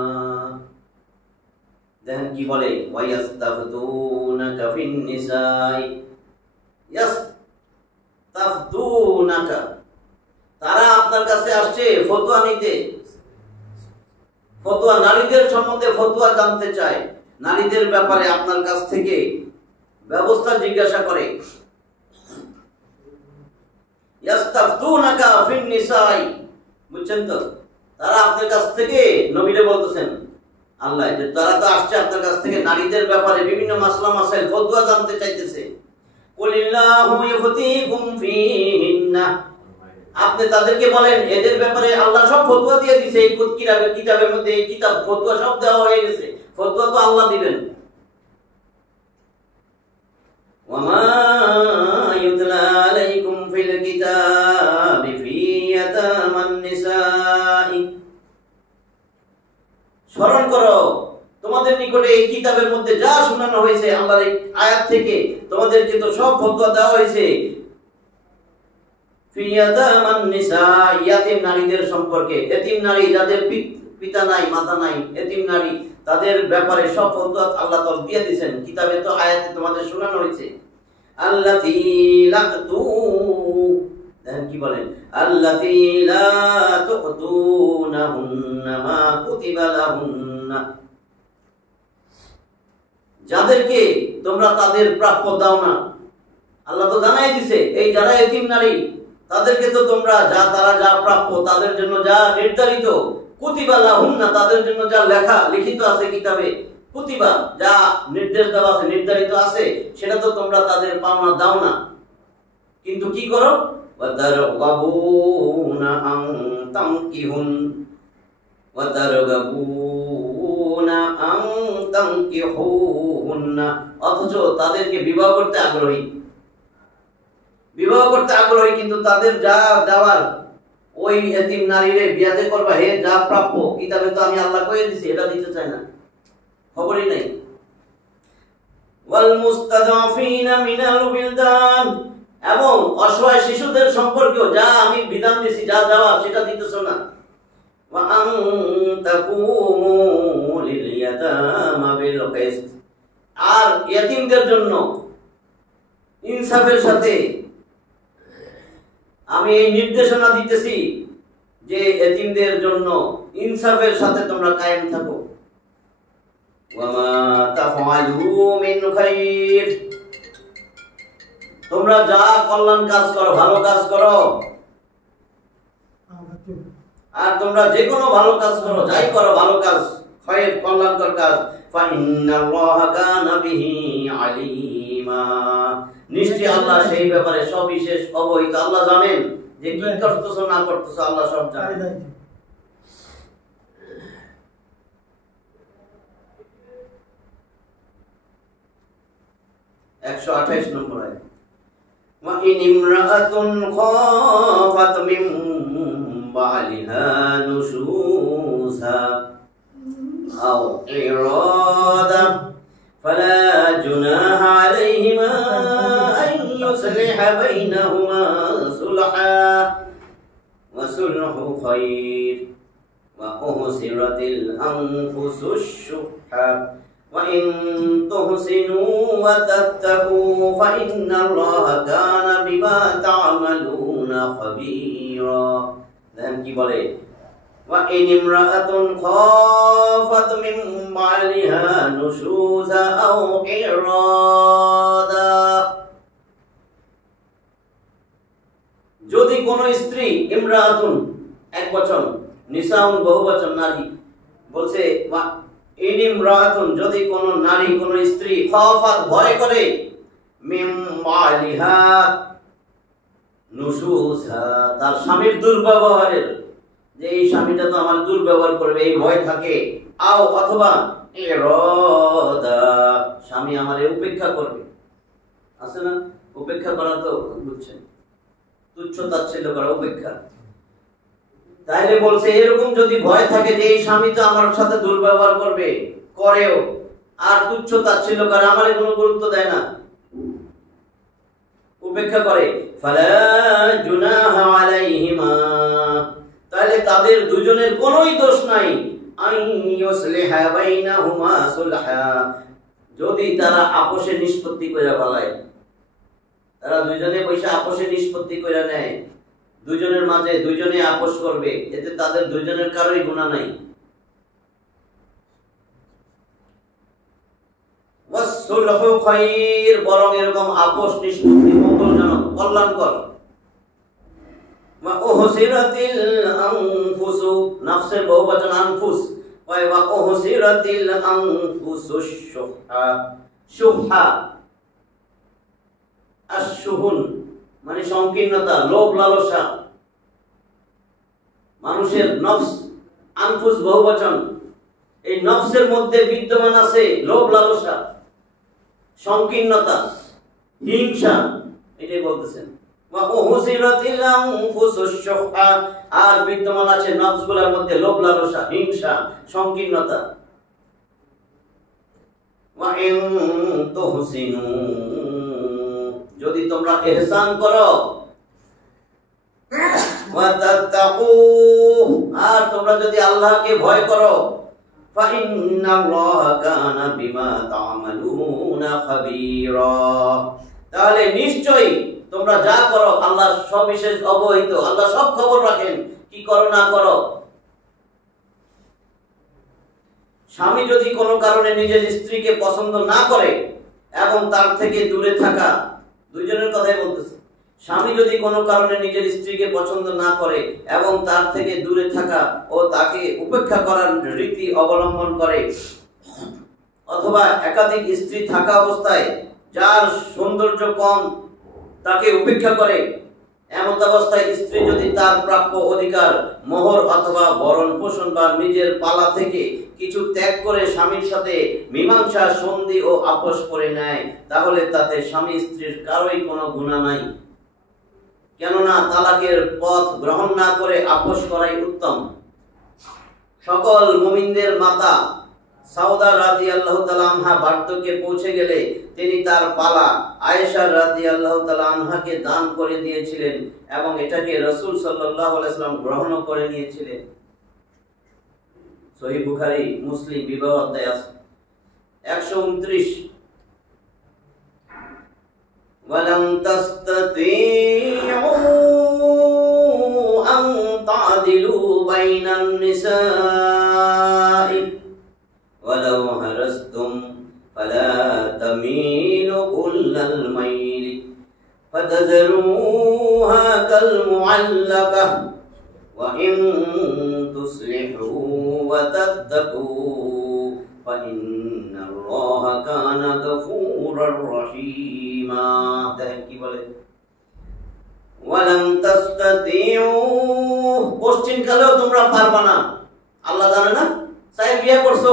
দেখেন কি বলে, ওয়ায়াস্তাফতুনাকা ফিন-নিসাই, ইয়াস্তাফতুনাকা, তারা আপনার কাছে আসছে ফতোয়া নিতে। ফতোয়া, নারীদের সম্বন্ধে ফতোয়া জানতে চায়, নারীদের ব্যাপারে আপনার কাছ থেকে ব্যবস্থা জিজ্ঞাসা করে। ইয়াস্তাফতুনাকা ফিন-নিসাই, বুঝছেন তো? তারা আপনার কাছ থেকে, নবীরে বলতেছেন আল্লাহ, যে তারা তো আসছে আপনার কাছ থেকে নারীদের ব্যাপারে বিভিন্ন মাসলা মাসাইল ফতোয়া জানতে চাইতেছে। কুলিল্লাহু ইউফতিকুম ফীহিন্না, আপনি তাদেরকে বলেন এদের ব্যাপারে আল্লাহ সব ফতোয়া দিয়ে দিয়েছে। এই কিতাবের মধ্যে এই কিতাব ফতোয়া সব দেওয়া হয়ে গেছে, ফতোয়া তো আল্লাহ দিবেন। ওয়া মা ইউতলা আলাইকুম ফিল কিতাবি ফী ইয়াতামান-নিসাই, স্মরণ করো তোমাদের নিকটে এই কিতাবের মধ্যে যা শোনানো হয়েছে আল্লাহর এই আয়াত থেকে, তোমাদেরকে তো সব ফতোয়া দেওয়া হয়েছে। ফি ইয়াতামান-নিসা, ইয়াতিম নারীদের সম্পর্কে, এতিম নারী যাদের পিতা নাই মাতা নাই, এতিম নারী, তাদের ব্যাপারে সব ফতোয়া আল্লাহ তাআলা দিয়ে দিবেন। কিতাবে তো আয়াতে তোমাদের শোনানো হয়েছে। আল্লাতী লা তু, দেখেন কি বলেন, আল্লাতী লা তু'তুনাহুন্না মা কুতিবা লাহুন্না, যাদেরকে তোমরা তাদের প্রাপ্য দাও না। আল্লাহ তো জানাই দিছে, এই যারা এতিম নারী তাদেরকে তো তোমরা তারা যা প্রাপ্য, তাদের জন্য যা নির্ধারিত, কুতিবা লাহুন্না, তাদের জন্য যা লিখিত আছে কিতাবে, কুতিবা যা নির্দেশ দেওয়া আছে, নির্ধারিত আছে, সেটা তো তোমরা তাদের পাওনা দাও না। কিন্তু কি করো, ওয়াতারগাবুনা আন তানকিহুন, ওয়াতারগাবুনা আন তানকিহুহুন্না, অথচ তাদেরকে বিবাহ করতে আগ্রহী, বিবাহ করতে আগ্রহী, কিন্তু তাদের যা দেওয়ার, ওই এতিম নারীরে বিয়াতে করবা, হে যা প্রাপ্য কিতাবে তো আমি আল্লাহ কয়ে দিছি, এটা দিতে চায় না, খবরই নাই। ওয়াল মুস্তাদআফিনা মিনাল ওয়িলদান, এবং অসহায় শিশুদের সম্পর্কেও যা আমি বিধান দিছি, যা দেওয়া সেটা দিতেছ না। ওয়া আন তাকুমু লিল ইয়াতামা বিল কিসত, আর ইয়েতিমদের জন্য ইনসাফের সাথে আমি এই নির্দেশনা দিতেছি যে এতিমদের জন্য ইনসাফের সাথে তোমরা কায়েম থাকো। ওয়া মা তাফআলু মিন খায়র, তোমরা যা কল্যাণ কাজ করো, ভালো কাজ করো, আর তোমরা যে কোনো ভালো কাজ করো, যাই করো ভালো কাজ, খায়ের কল্যাণকর কাজ, ফাইন্নাল্লাহা কানা বিহি আলিমা, নিশ্চয়ই আল্লাহ সেই ব্যাপারে সবিশেষ অবহিত। আল্লাহ জানেন যে কি করতেছো না করতেছো, আল্লাহ সব জানেন। 128 নম্বর আয়াত, ওয়া ইন ইমরাআতুন খাফাত মিন বালিহা নুশুযা আও ইরাদা ফালা জুনাহা আলাইহিমা আন ইউসলিহা বাইনাহুমা সুলহা ওয়া সুলহু খায়র ওয়া উহসিরাতিল আনফুসুশ শুহা وَإِن تُحْسِنُوا وَتَتَّقُوا فَإِنَّ اللَّهَ كَانَ بِمَا تَعْمَلُونَ خَبِيرًا। দেখেন কি বলে, وَإِنِ امْرَأَةٌ خَافَتْ مِنْ بَعْلِهَا نُشُوزًا أَوْ إِعْرَاضًا, যদি কোন স্ত্রী, ইমরাআতুন এক বচন, নিসাউন বহুবচন নারী, বলছে ইমরাআতুন যদি কোন নারী, কোন স্ত্রী, খাফাত ভয় করে, মিন বালিহা নুশুযা তার স্বামীর দুর্ব্যবহারের, যে এই স্বামীটা তো আমার দুর্ব্যবহার করবে, এই ভয় থাকে, আও অথবা ইরাদা স্বামী আমারে উপেক্ষা করবে, আছে না উপেক্ষা করা, তো বুঝছেন, তুচ্ছ তাচ্ছিল্য করা, উপেক্ষা। তাইলে বলছে এরকম যদি ভয় থাকে যে এই স্বামী তো আমার সাথে দুর্ব্যবহার করবে, করেও, আর তুচ্ছ তাচ্ছিল্য করে, আমারে কোনো গুরুত্ব দেয় না, উপেক্ষা করে, ফালা জুনাহা আলাইহিমা তাহলে তাদের দুজনের কোনোই দোষ নাই, আন ইউসলিহা বাইনাহুমা সুলহা যদি তারা আপোষে নিষ্পত্তি কইরা ফেলায়, তারা দুইজনে বসে আপোষে নিষ্পত্তি কইরা নেয়, দুইজনের মাঝে দুইজনে আপোষ করবে, এতে তাদের দুইজনের কারোই গুনাহ নাই। ওয়াসসুলহু খায়র বরং এরকম আপোষ নিষ্পত্তি মঙ্গলজনক, কল্যাণকর। ওয়া উহসিরাতিল আনফুসু নফসের বহুবচন আনফুস, ওয়া উহসিরাতিল আনফুসুশ শুহা, শুহা আশ-শুহুন মানে সংকীর্ণতা, লোভ লালসা, মানুষের নফস, আনফুস বহুবচন, এই নফসের মধ্যে বিদ্যমান আছে লোভ লালসা, সংকীর্ণতা, হিংসা, এটাই বলতেছেন। ওয়া উহসিরাতিল আনফুসুশ শুহা আর বিদ্যমান আছে নফসগুলোর মধ্যে লোভ লালসা, হিংসা, সংকীর্ণতা। ওয়া ইন তুহসিনু যদি তোমরা ইহসান করো, ওয়া তাত্তাকু আর তোমরা যদি আল্লাহকে ভয় করো, ফাইন্নাল্লাহা কানা বিমা তা'মালুনা খাবীরা তাহলে নিশ্চয়ই তোমরা যা করো আল্লাহ সবিশেষ অবহিত, আল্লাহ সব খবর রাখেন কি করো না করো। স্বামী যদি কোনো কারণে নিজের স্ত্রীকে পছন্দ না করে এবং তার থেকে দূরে থাকা, দুইজনের কথাই বলতেছে, স্বামী যদি কোনো কারণে নিজের স্ত্রীকে পছন্দ না করে এবং তার থেকে দূরে থাকা ও তাকে উপেক্ষা করার রীতি অবলম্বন করে, অথবা একাধিক স্ত্রী থাকা অবস্থায় যার সৌন্দর্য কম তাকে উপেক্ষা করে, এমন অবস্থায় স্ত্রী যদি তার প্রাপ্য অধিকার, মোহর অথবা ভরণ পোষণ বা নিজের পালা থেকে কিছু ত্যাগ করে স্বামীর সাথে মীমাংসা, সন্ধি ও আপোষ করে নেয়, তাহলে তাতে স্বামী স্ত্রীর কারোই কোনো গুনাহ নাই। কেননা তালাকের পথ গ্রহণ না করে আপোষ করাই উত্তম। সকল মুমিনদের মাতা সাউদা রাদিয়াল্লাহু তাআলা আনহা বার্ধক্যে পৌঁছে গেলে তিনি তার পালা আয়েশা রাদিয়াল্লাহু তাআলা আনহাকে দান করে দিয়েছিলেন এবং এটাকে রাসূল সাল্লাল্লাহু আলাইহি ওয়াসাল্লাম গ্রহণ করে নিয়েছিলেন। সহিহ বুখারী, মুসলিম বিবাহ অধ্যায় আছে 129। ওয়ালাম তাসতাতিউ আন তা'দিলু বাইনান নিসাই ওয়ালাউ হারাসতুম ফালা তামিলু কুল্লাল মাইল ফাতাযরুহা কাল মুআল্লাকাহ وإن تصلحوا وتتقوا فإن الله كان غفورا رحيما দেখেন কি বলে ওয়ালান তাস্তাতিউ কোশ্চেন কালেও তোমরা পারবা না আল্লাহ জানে না চাই বিয়ে করছো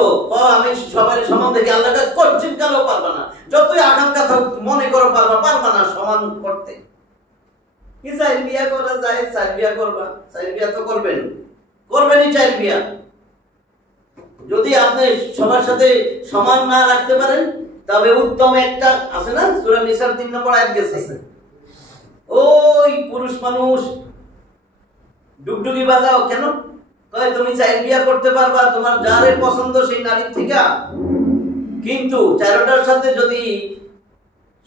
আমি সবাই সমান দেখি আল্লাহকে কোশ্চেন কালেও পারবা না যতই আকাঙ্ক্ষা থাক মনে করো পারবা না সমান করতে কি চাই বিয়ে করা যায় চাই বিয়ে করবা চাই বিয়ে তো করবেনই চাই বিয়ে যদি আপনি সবার সাথে সমান না রাখতে পারেন তবে উত্তম একটা আছে না সূরা নিসার 3 নম্বর আয়াত গেছে ওই পুরুষ মানুষ ডুগডুগি বাজাও কেন কয় তুমি চাই বিয়ে করতে পারবা তোমার যারে পছন্দ সেই নারীর থেকে কিন্তু চারটার সাথে যদি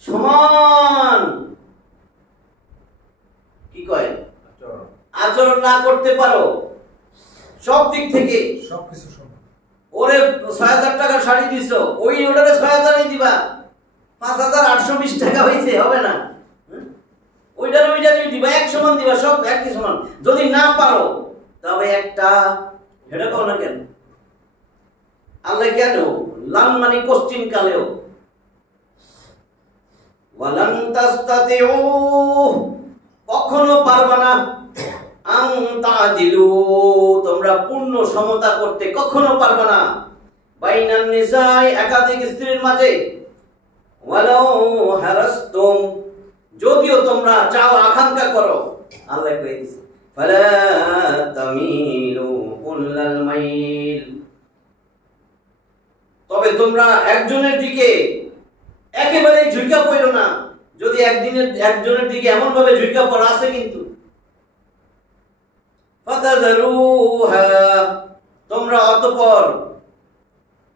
সমান কি কয় আচরণ না করতে পারো সব দিক থেকে সবকিছু সমান ওরে ৬০০০ টাকা শাড়ি দিছো ওই ওটারে ৬০০০ই দিবা ৫৮২০ টাকা হইছে হবে না ওইটারই দিবা এক সমান দিবা সব একই সমান যদি না পারো তবে একটা হেডা পাও না কেন আল্লাহ কেন লাম মানে কোশ্চিন কালেও ওয়ালান তাস্তাতিউ কখনো পারবা না আন তাদিলু তোমরা পূর্ণ সমতা করতে কখনো পারবা না বাইনান নিসাই একাধিক স্ত্রীর মাঝে ওয়ালাউ হারাসতুম যদিও তোমরা চাও আকাঙ্ক্ষা করো আল্লাহ কই দিছে ফালা তামিলু কুল্লাল মাইল তবে তোমরা একজনের দিকে একেবারে ঝুঁকা পড়ো না যদি একজনের দিকে এমন ভাবে ঝুঁকা পড়া আছে কিন্তু ফাতাযারুহা তোমরা অতঃপর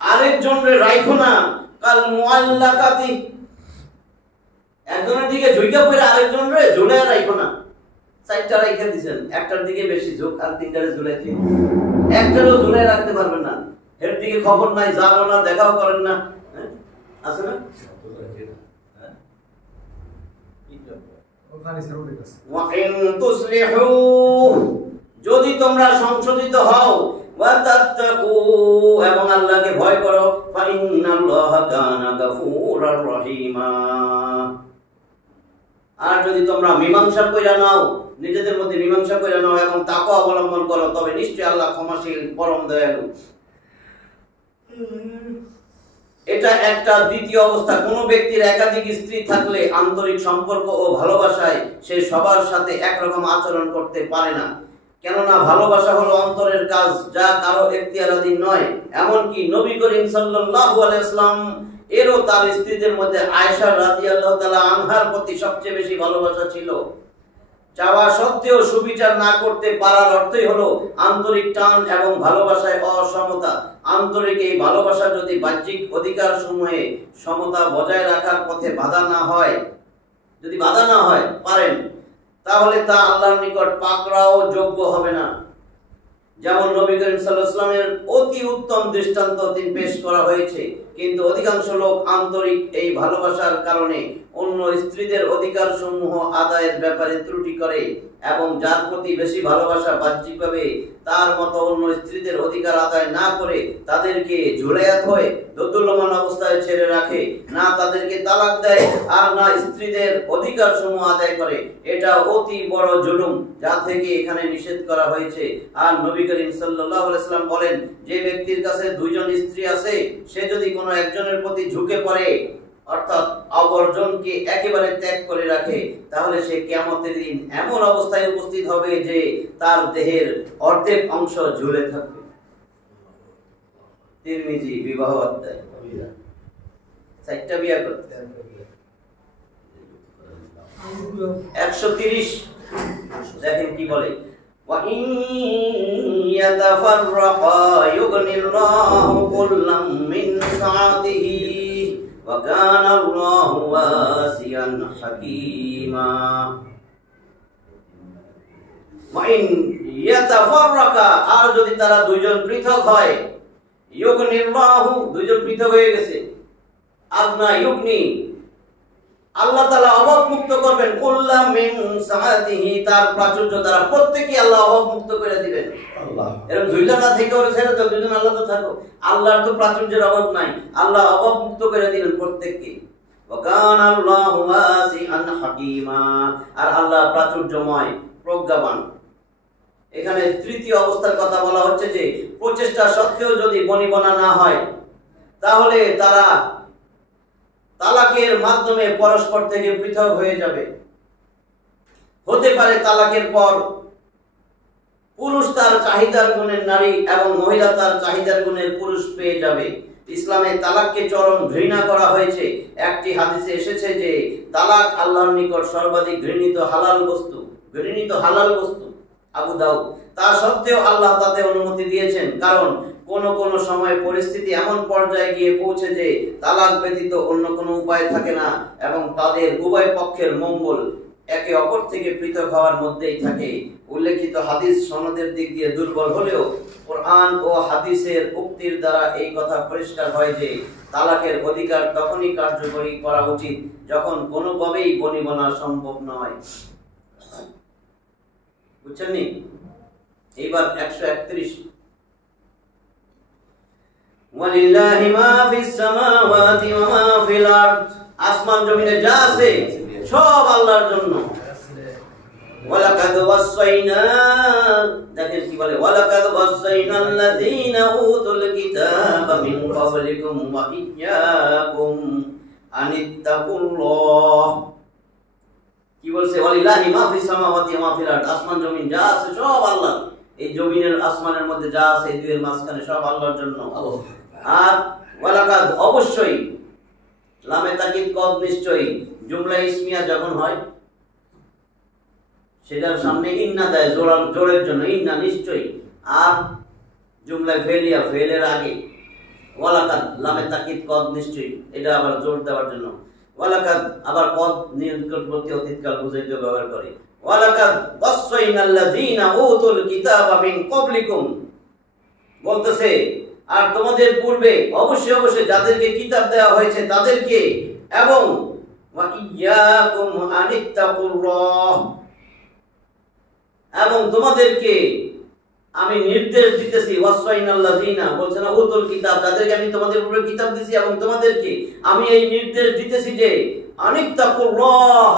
আরেকজনের রাখো না কাল মুআল্লাকাতি একজনের দিকে ঝুঁকা পড়ে আরেকজনের ঝুলে রাখো না চারটা রাখা দিবেন একটার দিকে বেশি ঝোঁক আর তিনটারে ঝুলাইতে একটারও ঝুলে রাখতে পারবেন না এর দিকে খবর নাই জানো না দেখাও করেন না আছে না ওয়াইন তুসলিহু যদি তোমরা সংশোধিত হও ওয়া তাত্তাকু এবং আল্লাহকে ভয় করো ফাইন্নাল্লাহা কানা গাফুরার রহিমা আর যদি তোমরা মীমাংসা কইরা নাও নিজেদের মধ্যে মীমাংসা কইরা নাও এবং তাকওয়া অবলম্বন করো তবে নিশ্চয়ই আল্লাহ ক্ষমাশীল পরম দয়ালু এটা একটা দ্বিতীয় অবস্থা কোন ব্যক্তির একাধিক স্ত্রী থাকলে আন্তরিক সম্পর্ক ও ভালোবাসায় সে সবার সাথে একরকম আচরণ করতে পারে না কেননা ভালোবাসা হলো অন্তরের কাজ যা কারো এখতিয়ারাধীন নয় এমনকি নবী করিম সাল্লাল্লাহু আলাইহি ওয়াসাল্লাম এরও তার স্ত্রীদের মধ্যে আয়েশা রাদিয়াল্লাহু তাআলা আনহার প্রতি সবচেয়ে বেশি ভালোবাসা ছিল চাওয়া সত্ত্বেও সুবিচার না করতে পারার অর্থই হলো আন্তরিক টান এবং ভালোবাসায় অসমতা আন্তরিক এই ভালোবাসা যদি বাহ্যিক অধিকার সমূহে সমতা বজায় রাখার পথে বাধা না হয় পারেন তাহলে তা আল্লাহর নিকট পাকড়াও যোগ্য হবে না যেমন নবী করিম সাল্লাল্লাহু আলাইহি ওয়াসাল্লামের অতি উত্তম দৃষ্টান্ত পেশ করা হয়েছে কিন্তু অধিকাংশ লোক আন্তরিক এই ভালোবাসার কারণে অন্য স্ত্রীদের অধিকার সমূহ আদায়ের ব্যাপারে ত্রুটি করে এবং যার প্রতি বেশি ভালোবাসা বাহ্যিকভাবে তার মতো অন্য স্ত্রীদের অধিকার আদায় না করে তাদেরকে ঝুলাইয়া থয় দোদুল্যমান অবস্থায় ছেড়ে রাখে না তাদেরকে তালাক দেয় আর না স্ত্রীদের অধিকার সমূহ আদায় করে এটা অতি বড় জুলুম যা থেকে এখানে নিষেধ করা হয়েছে আর নবী করিম সাল্লাল্লাহু আলাইহি ওয়াসাল্লাম বলেন যে ব্যক্তির কাছে দুইজন স্ত্রী আছে সে যদি কোনো একজনের প্রতি ঝুঁকে পড়ে অর্থাৎ অপরজনকে একেবারে ত্যাগ করে রাখে তাহলে সে কিয়ামতের দিন এমন অবস্থায় উপস্থিত হবে যে তার দেহের অর্ধেক অংশ ঝুলে থাকবে তিরমিজি বিবাহ অধ্যায় চারটা বিয়ে করতে 130 দেখেন কি বলে وَإِن يَتَفَرَّقَا يُغْنِ اللَّهُ كُلًّا مِّن سَعَتِهِ وَكَانَ اللَّهُ وَاسِعًا حَكِيمًا وَإِن يَتَفَرَّقَا আর যদি তারা দুইজন পৃথক হয় يُغْنِ اللَّهُ দুইজন পৃথক হয়ে গেছে আগনা ইউগনি আল্লাহ তাআলা অভাবমুক্ত করবেন, কুল্লা মিন সাআতিহি, তার প্রাচুর্য দ্বারা প্রত্যেককে আল্লাহ অভাবমুক্ত করে দিবেন। আল্লাহ এরকম ঝুইলা না থেকে ওরে ছেড়ে দাও, দুজন আল্লাহ তো থাকো, আল্লাহর তো প্রাচুর্যের অভাব নাই, আল্লাহ অভাবমুক্ত করে দিবেন প্রত্যেককে। ওয়া কানা আল্লাহু ওয়াসিআন হাকীমা, আর আল্লাহ প্রাচুর্যময়, প্রজ্ঞাবান। এখানে তৃতীয় অবস্থার কথা বলা হচ্ছে যে প্রচেষ্টা সত্ত্বেও যদি বনিবনা না হয় তাহলে তারা তালাকের মাধ্যমে পরস্পর থেকে পৃথক হয়ে যাবে। হতে পারে তালাকের পর পুরুষ তার চাহিদার গুণের নারী এবং মহিলা তার চাহিদার গুণের পুরুষ পেয়ে যাবে। ইসলামে তালাককে চরম ঘৃণা করা হয়েছে। একটি হাদিসে এসেছে যে তালাক আল্লাহর নিকট সর্বাধিক ঘৃণিত হালাল বস্তু, আবু দাউদ। তা সত্ত্বেও আল্লাহ তাতে অনুমতি দিয়েছেন, কারণ কোন কোন সময় পরিস্থিতি এমন পর্যায়ে গিয়ে পৌঁছে যে তালাক ব্যতীত অন্য কোনো উপায় থাকে না এবং তাদের উভয় পক্ষের মঙ্গল একে অপর থেকে পৃথক হওয়ার মধ্যেই থাকে। উল্লেখিত হাদিস সনদের দিক দিয়ে দুর্বল হলেও কোরআন ও হাদিসের উক্তির দ্বারা এই কথা পরিষ্কার হয় যে তালাকের অধিকার তখনই কার্যকরী করা উচিত যখন কোনোভাবেই বনিবনা সম্ভব নয়। বুঝছেন নি? এইবার 131, ওয়ালিল্লাহি মা ফিস সামাওয়াতি ওয়া মা ফিল আরদ, আসমান জমিনে যা আছে সব আল্লাহর জন্য। ওয়ালাকাদ ওয়াসাইনা, দেখেন কি বলে, ওয়ালাকাদ ওয়াসাইনাল লাযিনা উতুল কিতাবা মিন ক্বাবলিকুম ওয়া ইয়্যাকুম আনিত্তাকুল্লাহ। কি বলছে? ওয়ালিল্লাহি মা ফিস সামাওয়াতি ওয়া মা ফিল আরদ, আসমান জমিন যা আছে সব আল্লাহ। এই জমিনের আসমানের মধ্যে যা আছে এই দুইয়ের মাঝখানে সব আল্লাহর জন্য। আর ওয়ালাকাদ অবশ্যই, লামে তাকিদ কদ নিশ্চয়ই, জুমলা ইসমিয়া যখন হয় সেটার সামনে ইন্না দেয় জোরের জন্য, ইন্না নিশ্চয়ই। আর জুমলায় ফেলিয়া, ফেলের আগে ওয়ালাকাদ, লামে তাকিদ কদ নিশ্চয়ই, এটা আবার জোর দেওয়ার জন্য। ওয়ালাকাদ আবার পদ নিকটবর্তী অতীতকাল বুঝাইতে ব্যবহার করে। ওয়ালাকাদ ওয়াসাইনাল লাযিনা উতুল কিতাবা মিন ক্বাবলিকুম, বলতেছে আর তোমাদের পূর্বে অবশ্যই অবশ্যই যাদেরকে কিতাব দেওয়া হয়েছে তাদেরকে, এবং ওয়া ইয়্যাকুম আনিত্তাকুল্লাহ, এবং তোমাদেরকে আমি নির্দেশ দিতেছি। ওয়াসাইনাল লাযিনা বলছে না, উতুল কিতাব, যাদেরকে আমি তোমাদের পূর্বে কিতাব দিয়েছি এবং তোমাদেরকে আমি এই নির্দেশ দিতেছি যে আনিত্তাকুল্লাহ,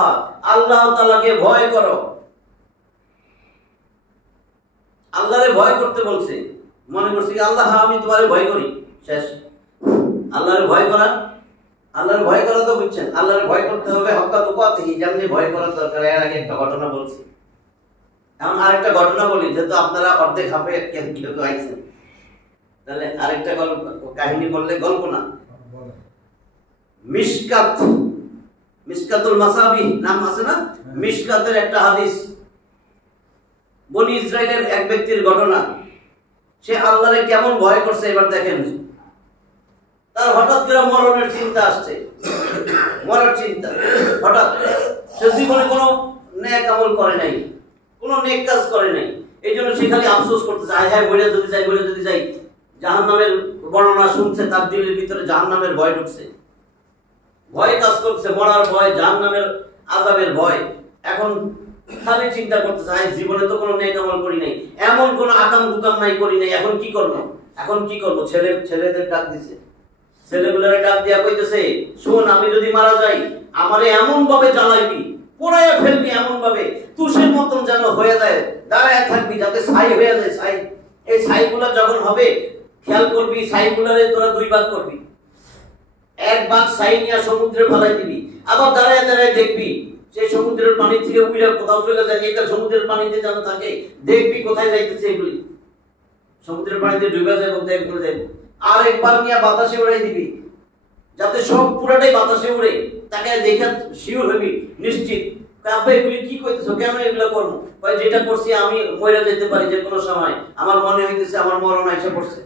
আল্লাহ তাআলাকে ভয় করো। আল্লাহরে ভয় করতে বলছে। মনে করছি কি আল্লাহ আমি তোমারে ভয় করি, শেষ। আল্লাহরে ভয় করা, আল্লাহর ভয় করা তো বুঝছেন, আল্লাহরে ভয় করতে হবে হক্কা তুকাতিহি, যেমনি ভয় করার দরকার। এর আগে একটা ঘটনা বলছি, এখন আরেকটা ঘটনা বলি, যেহেতু আপনারা অর্ধেক হাফে কেউ আইছেন, তাহলে আরেকটা গল্প কাহিনী বললে গল্প না। মিশকাতুল মাসাবিহ নাম আছে না? মিশকাতের একটা হাদিস, বনি ইসরাইলের এক ব্যক্তির ঘটনা। সে আল্লাহরে কেমন ভয় করছে এবার দেখেন। তার হঠাৎ করে মরণের চিন্তা আসছে, মরার চিন্তা হঠাৎ। সে জীবনে কোনো নেক আমল করে নাই, কোনো নেক কাজ করে নাই, এই জন্য সে খালি আফসোস করতেছে, আয় হ্যাঁ বলে যদি যাই। জাহান্নামের বর্ণনা শুনছে, তার দিলের ভিতরে জাহান্নামের ভয় ঢুকছে, ভয় কাজ করছে, মরার ভয়, জাহান্নামের আযাবের ভয়। এখন খালি চিন্তা করতেছে, আয় জীবনে তো কোনো নেক আমল করি নাই, এমন কোনো আকাম কুকাম নাই করি নাই, এখন কি করবো? ছেলেদের ডাক দিছে, ছেলেগুলোরে ডাক দিয়া কইতেছে, শোন, আমি যদি মারা যাই আমারে এমন ভাবে জ্বালাইবি, পোড়াইয়া ফেলবি, এমন ভাবে তুষের মতন যেন হয়ে যায়, দাঁড়ায় থাকবি যাতে ছাই হয়ে যায়। ছাই, এই ছাইগুলা যখন হবে খেয়াল করবি, ছাইগুলারে তোরা দুই ভাগ করবি। এক ভাগ ছাই নিয়ে সমুদ্রে ফেলাই দিবি, আবার দাঁড়ায় দাঁড়ায় দেখবি সেই সমুদ্রের পানি থেকে উইরা কোথাও চলে যায়। এটা সমুদ্রের পানিতে যেন থাকে, দেখবি কোথায় যাইতেছে এগুলি, সমুদ্রের পানিতে ডুবে যাবে। আর একবার নিয়ে বাতাসে উড়াই দিবি, যাতে সব পুরাটাই বাতাসে উড়ে, তাকে দেখে শিওর হবি, নিশ্চিত। আব্বা এগুলি কি কইতেছো, কেন এগুলো করবো? যেটা করছি আমি মরে যেতে পারি যে কোনো সময়, আমার মনে হইতেছে আমার মরণ এসে পড়ছে,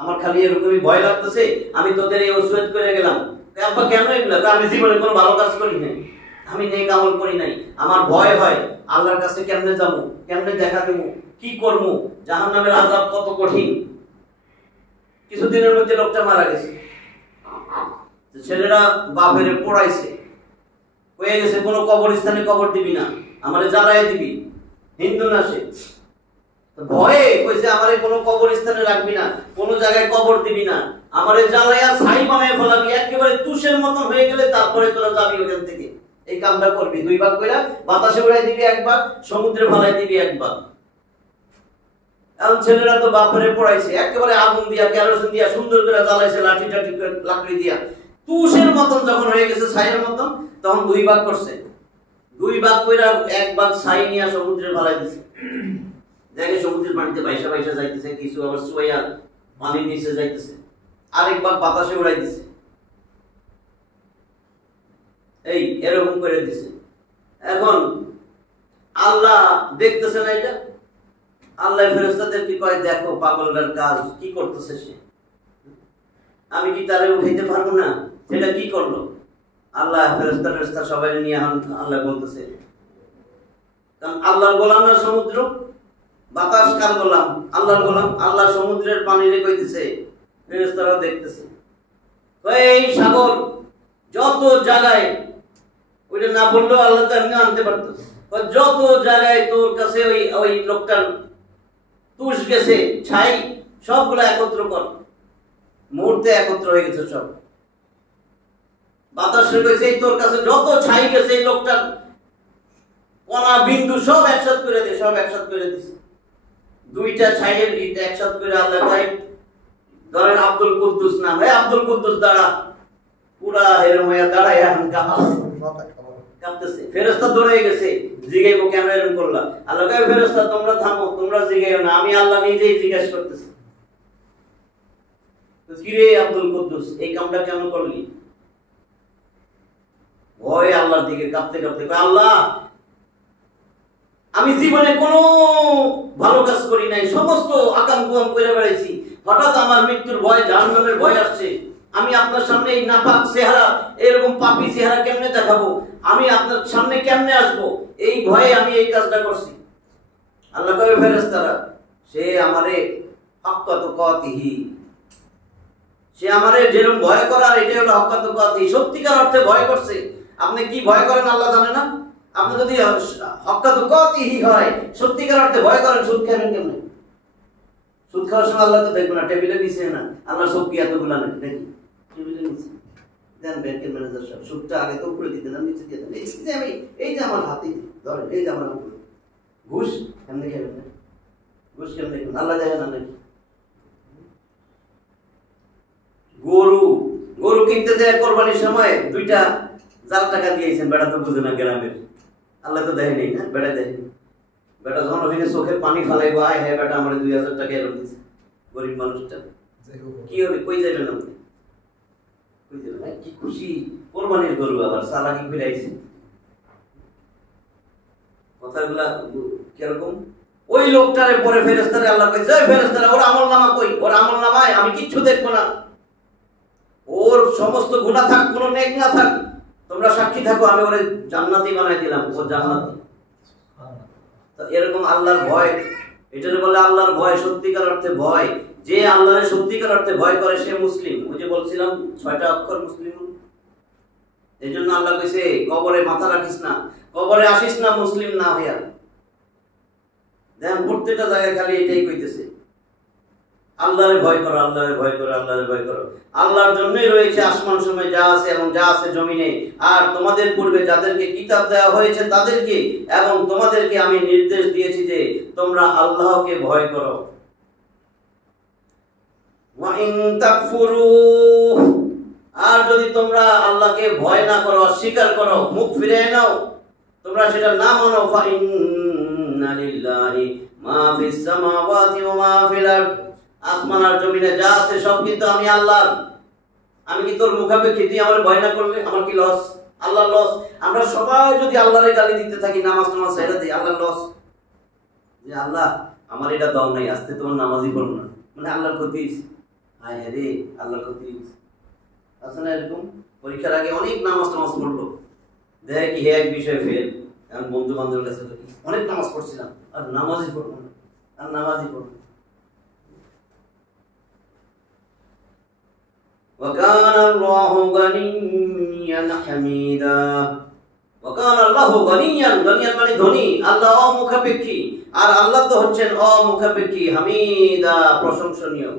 আমার খালি এরকমই ভয় লাগতেছে, আমি তোদের এই ওসিয়ত করে গেলাম। আব্বা কেন এগুলো? আমি জীবনে কোনো ভালো কাজ করি নাই, আমি নেক আমল করি নাই, আমার ভয় হয় আল্লাহর কাছে কেমনে যাবো, কেমনে দেখা দেবো, কি করবো, জাহান্নামের আযাব কত কঠিন। কিছুদিনের মধ্যে লোকটা মারা গেছে। ছেলেরা বাপের পড়াইছে, হয়ে গেছে কোনো কবরস্থানে কবর দিবি না, আমারে জ্বালায় দিবি। হিন্দু না সে, ভয়ে কইছে আমারে কোনো কবরস্থানে রাখবি না, কোনো জায়গায় কবর দিবি না, আমারে জ্বালায়া ছাই বানায় ফেলাবি, একেবারে তুষের মতন হয়ে গেলে তারপরে তোরা যাবি ওখান থেকে। এই কামটা করবি, 2 ভাগ কইরা বাতাসে উড়াই দিবি 1 ভাগ, সমুদ্রে ফেলাই দিবি 1 ভাগ। এখন ছেলেরা তো বাপরে পড়াইছে, একেবারে আগুন দিয়া কেরোসিন দিয়া সুন্দর করে জ্বালাইছে, লাঠি টাঠি লাকড়ি দিয়া, তুষের মতন যখন হয়ে গেছে ছাইয়ের মতন, তখন 2 ভাগ করছে। 2 ভাগ কইরা 1 ভাগ ছাই নিয়ে সমুদ্রে ফেলাই দিছে। দেখে সমুদ্রের পানিতে বাইসা বাইসা যাইতেছে, কিছু আবার চুয়াইয়া পানির নিচে যাইতেছে, আরেক ভাগ বাতাসে উড়াই দিছে। এই এরকম করে দিছে। এখন আল্লাহ দেখতেছে না এটা, আল্লাহ ফেরেশতাদেরকে কয় দেখো পাগলটার কাজ কি করতেছে সে, আমি কি তারে উঠাইতে পারবো না? সেটা কি করলো? আল্লাহ ফেরেশতা সবাই নিয়ে আল্লাহ বলতেছে, কারণ আল্লাহর গোলাম না সমুদ্র, বাতাস কার গোলাম? আল্লাহর গোলাম। আল্লাহ সমুদ্রের পানি রে কইতেছে, ফেরেশতারা দেখতেছে, এই সাগর যত জায়গায়, ওইটা না বললেও আল্লাহ তো এমনি আনতে পারতো, যত জায়গায় তোর কাছে ওই লোকটার তুষ গেছে, ছাই, সবগুলো একত্র কর। মুহূর্তে একত্র হয়ে গেছে সব। বাতাসে কইছে তোর কাছে যত ছাই গেছে এই লোকটার কণা বিন্দু সব একসাথ করে দে, সব একসাথ করে দিছে। 2টা ছাইয়ের ইট একসাথ করে আল্লাহ কয়, ধরেন আব্দুল কুদ্দুস নাম, হে আব্দুল কুদ্দুস দাঁড়া, পুরা হেরময়া দাঁড়ায় কাঁপতেছে। ফেরেশতা দৌড়ে গেছে, জিগাইবো কেন এরকম করলা? আল্লাহ কয় ফেরেশতা তোমরা থামো, তোমরা জিগাইও না, আমি আল্লাহ নিজেই জিজ্ঞাসা করতেছি, কিরে আব্দুল কুদ্দুস এই কামটা কেন করলি? ভয় আল্লাহর দিকে কাঁপতে কাঁপতে কয়, আল্লাহ আমি জীবনে কোনো ভালো কাজ করি নাই, সমস্ত আকাম কুয়াম করে বেড়াইছি, হঠাৎ আমার মৃত্যুর ভয়, জাহান্নামের ভয় আসছে, আমি আপনার সামনে এই নাপাক চেহারা, এরকম পাপী চেহারা কেমনে দেখাবো? আমি আপনার সামনে কেমনে আসবো? এই ভয়ে আমি এই কাজটা করছি। আল্লাহ কবে ফেরেশতারা, সে আমারে হাক্কাত কাতিহি, সে আমারে যেরকম ভয় করার, এটা হলো হাক্কাত কাতিহি, সত্যিকার অর্থে ভয় করছে। আপনি কি ভয় করেন আল্লাহ জানে না? আপনি যদি হাক্কাত কাতিহি হয়, সত্যিকার অর্থে ভয় করেন, সুদ খাবেন কেমনে? সুদ খাওয়ার সময় আল্লাহ তো দেখবো না, টেবিলে নিচে না, আল্লাহ সব কি এতগুলা নাকি দেখি টেবিলে নিচে দেন, ব্যাংকের ম্যানেজার সাহেব সুদটা আগে তো উপরে দিতে না, নিচে দিয়ে দেন। এই যে আমার হাতে ধরেন, এই যে আমার উপরে ঘুষ কেমনে খাবেন না? ঘুষ কেমনে খাবেন? আল্লাহ দেখে না নাকি? গরু কিনতে যায় কোরবানির সময় 2টা জাল টাকা দিয়েছেন, বেটা তো বুঝে না গ্রামের, আল্লাহ তো দেখে নেই না, বেটা দেখেনি। বেটা যখন ওখানে চোখের পানি ফালাইবো, আয় হ্যাঁ বেটা আমার 2000 টাকা এরকম দিচ্ছে, গরিব মানুষটা কি হবে? কই যাবেন আপনি? কই যাবেন? কি খুশি, কোরবানির গরু আবার সালাকি করে আইছে। কথাগুলা কিরকম? ওই লোকটারে পরে ফেরেশতারে আল্লাহ কই, জয় ফেরেশতারা, ওর আমলনামা কই? ওর আমলনামায় আমি কিচ্ছু দেখবো না, ওর সমস্ত গুনাহ থাক, কোনো নেক না থাক, তোমরা সাক্ষী থাকো, আমি ওরে জান্নাতি বানাই দিলাম, ও জান্নাতি। তো এরকম আল্লাহর ভয়, এটারে বলে আল্লাহর ভয়, সত্যিকার অর্থে ভয়। যে আল্লাহর সত্যিকার অর্থে ভয় করে সে মুসলিম। ওই যে বলছিলাম 6টা অক্ষর মুসলিম। এই জন্য আল্লাহ কইছে কবরে মাথা রাখিস না, কবরে আসিস না মুসলিম না হইয়া। দেখেন প্রত্যেকটা জায়গায় খালি এটাই কইতেছে, আল্লাহরে ভয় করো, আল্লাহরে ভয় করো, আল্লাহরে ভয় করো। আল্লাহর জন্যই রয়েছে আসমান সময় যা আছে এবং যা আছে জমিনে, আর তোমাদের পূর্বে যাদেরকে কিতাব দেওয়া হয়েছে তাদেরকে, এবং তোমাদেরকে আমি নির্দেশ দিয়েছি যে তোমরা আল্লাহকে ভয় করো। ওয়া ইন তাকফুরু, আর যদি তোমরা আল্লাহকে ভয় না করো, অস্বীকার করো, মুখ ফিরিয়ে নাও, তোমরা সেটা না মানো, ফা ইন্না লিল্লাহি মা ফিস সামাওয়াতি ওয়া মা ফিল আরদ, আসমান আর জমিনে যা আছে সব কিন্তু আমি আল্লাহর। আমি কি তোর মুখাপেক্ষী, তুই আমার ভয় না করলে আমার কি লস? আল্লাহর লস। আমরা সবাই যদি আল্লাহরে গালি দিতে থাকি, নামাজ টামাজ ছেড়ে দিই, আল্লাহর লস। যে আল্লাহ আমার এটা দাও নাই, আজকে তোমার নামাজই পড়বো না, মানে আল্লাহর ক্ষতি। হায় হ্যাঁ রে, আল্লাহর ক্ষতি আছে না এরকম? পরীক্ষার আগে অনেক নামাজ টামাজ পড়লো, দেখ কি এক বিষয় ফেল। এখন বন্ধু বান্ধবের কাছে অনেক নামাজ পড়ছিলাম, আর নামাজই পড়বো না, আর নামাজই পড়বো না। وَكَانَ اللَّهُ غَنِيًّا حَمِيدًا, ওয়াকান আল্লাহু গনিয়ান, গনিয়ান মানে ধনী, আল্লাহ অমুখাপেক্ষী, আর আল্লাহ তো হচ্ছেন অমুখাপেক্ষী, হামিদা প্রশংসনীয়।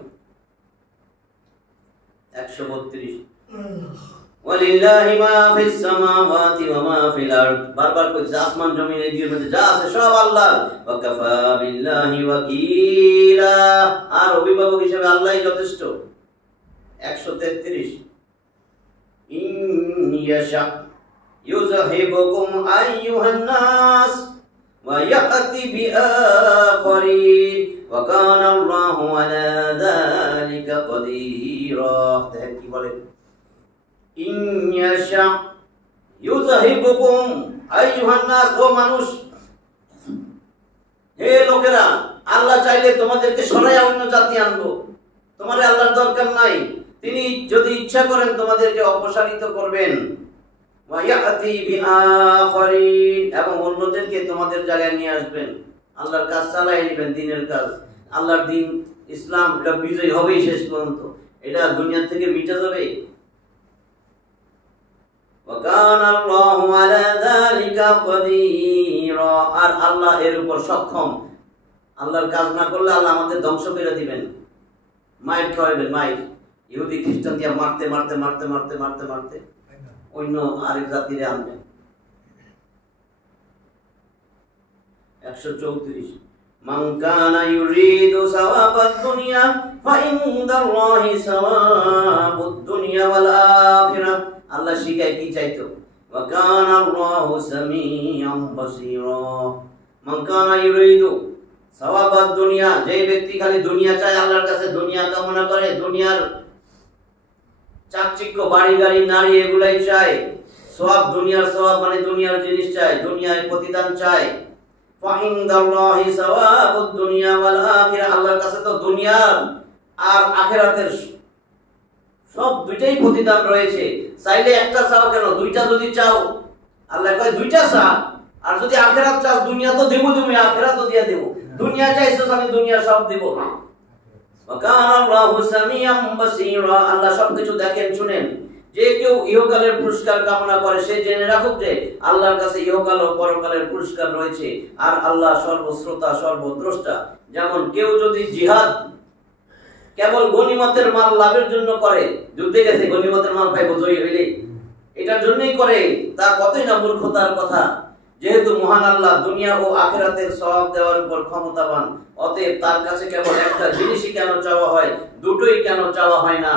132 ওয়ালিল্লাহি মা ফিস সামাওয়াতি ওয়া মা ফিল আরদ, বারবার কইছে আসমান জমিন এই দুইয়ের মধ্যে যা আছে সব আল্লাহর। ওয়া কাফা বিল্লাহি ওয়াকিলা, আর অভিভাবক হিসেবে আল্লাহই যথেষ্ট। 133 ইন ইয়াশা ইউযহিবুকুম আইয়ুহান নাস ওয়া ইয়াতি বিআখরিন ওয়া কানা আল্লাহু আলা যালিকা কাদিরা। দেখেন কি বলে, ইন ইয়াশা ইউযহিবুকুম আইয়ুহান নাস, ও মানুষ, হে লোকেরা, আল্লাহ চাইলে তোমাদেরকে সরাইয়া অন্য জাতি আনবো, তোমাদের আল্লাহর দরকার নাই। তিনি যদি ইচ্ছা করেন তোমাদেরকে অপসারিত করবেন। ওয়া ইয়াতি বিআখরিন, এবং অন্যদেরকে তোমাদের জায়গায় নিয়ে আসবেন, আল্লাহর কাজ চালিয়ে নেবেন, দিনের কাজ। আল্লাহর দিন ইসলাম এটা বিজয় হবেই শেষ পর্যন্ত, এটা দুনিয়া থেকে মিটে যাবে। ওয়া কানা আল্লাহু আলা যালিকা কাদিরা, আর আল্লাহ এর উপর সক্ষম। আল্লাহর কাজ না করলে আল্লাহ আমাদের ধ্বংস করে দিবেন, মাইর খাওয়াবেন, মাইর। ইহুদি খ্রিস্টান দিয়া মারতে মারতে মারতে মারতে মারতে মারতে অন্য আরেক জাতিরে আনবেন। 134 মান কানা ইউরিদু সাওয়াবাদ দুনিয়া ফা ইনদাল্লাহি সাওয়াবুদ দুনিয়া ওয়াল আখিরাহ, আল্লাহ শিখায় কি চাইতো, ওয়া কানা আল্লাহু সামিআন বাসীরা। মান কানা ইউরিদু সাওয়াবাদ দুনিয়া, যে ব্যক্তি খালি দুনিয়া চায়, আল্লাহর কাছে দুনিয়া কামনা করে, দুনিয়ার চাকচিক্য, বাড়ি গাড়ি নারী এগুলাই চায়, সওয়াব, দুনিয়ার সওয়াব মানে দুনিয়ার জিনিস চায়, দুনিয়ায় প্রতিদান চায়। ফাইনদাল্লাহি সাওয়াবুদ দুনিয়া ওয়াল আখিরাহ, আল্লাহর কাছে তো দুনিয়ার আর আখিরাতের সব দুইটাই প্রতিদান রয়েছে। চাইলে একটা চাও কেন, দুইটা যদি চাও, আল্লাহ কয় দুইটা চা, আর যদি আখিরাত চাও, দুনিয়া তো দেব, তুমি আখিরাত তো দিয়া দেব। দুনিয়া চাইছো, আমি দুনিয়া সব দেব। ওয়া কানা আল্লাহু সামিআন বাসীরা, আল্লাহ সবকিছু দেখেন, শুনেন। যে কেউ ইহকালের পুরস্কার কামনা করে সে জেনে রাখুক যে আল্লাহর কাছে ইহকাল ও পরকালের পুরস্কার রয়েছে, আর আল্লাহ সর্বশ্রোতা সর্বদ্রষ্টা। যেমন কেউ যদি জিহাদ কেবল গনিমতের মাল লাভের জন্য করে, যুদ্ধে গেছে গনিমতের মাল পাইবো জয়ী হইলে, এটার জন্যই করে, তা কতই না মূর্খতার কথা। যেহেতু মহান আল্লাহ দুনিয়া ও আখিরাতের সওয়াব দেওয়ার উপর ক্ষমতাবান, অতএব তার কাছে কেবল একটা জিনিসই কেন চাওয়া হয়, দুটোই কেন চাওয়া হয় না।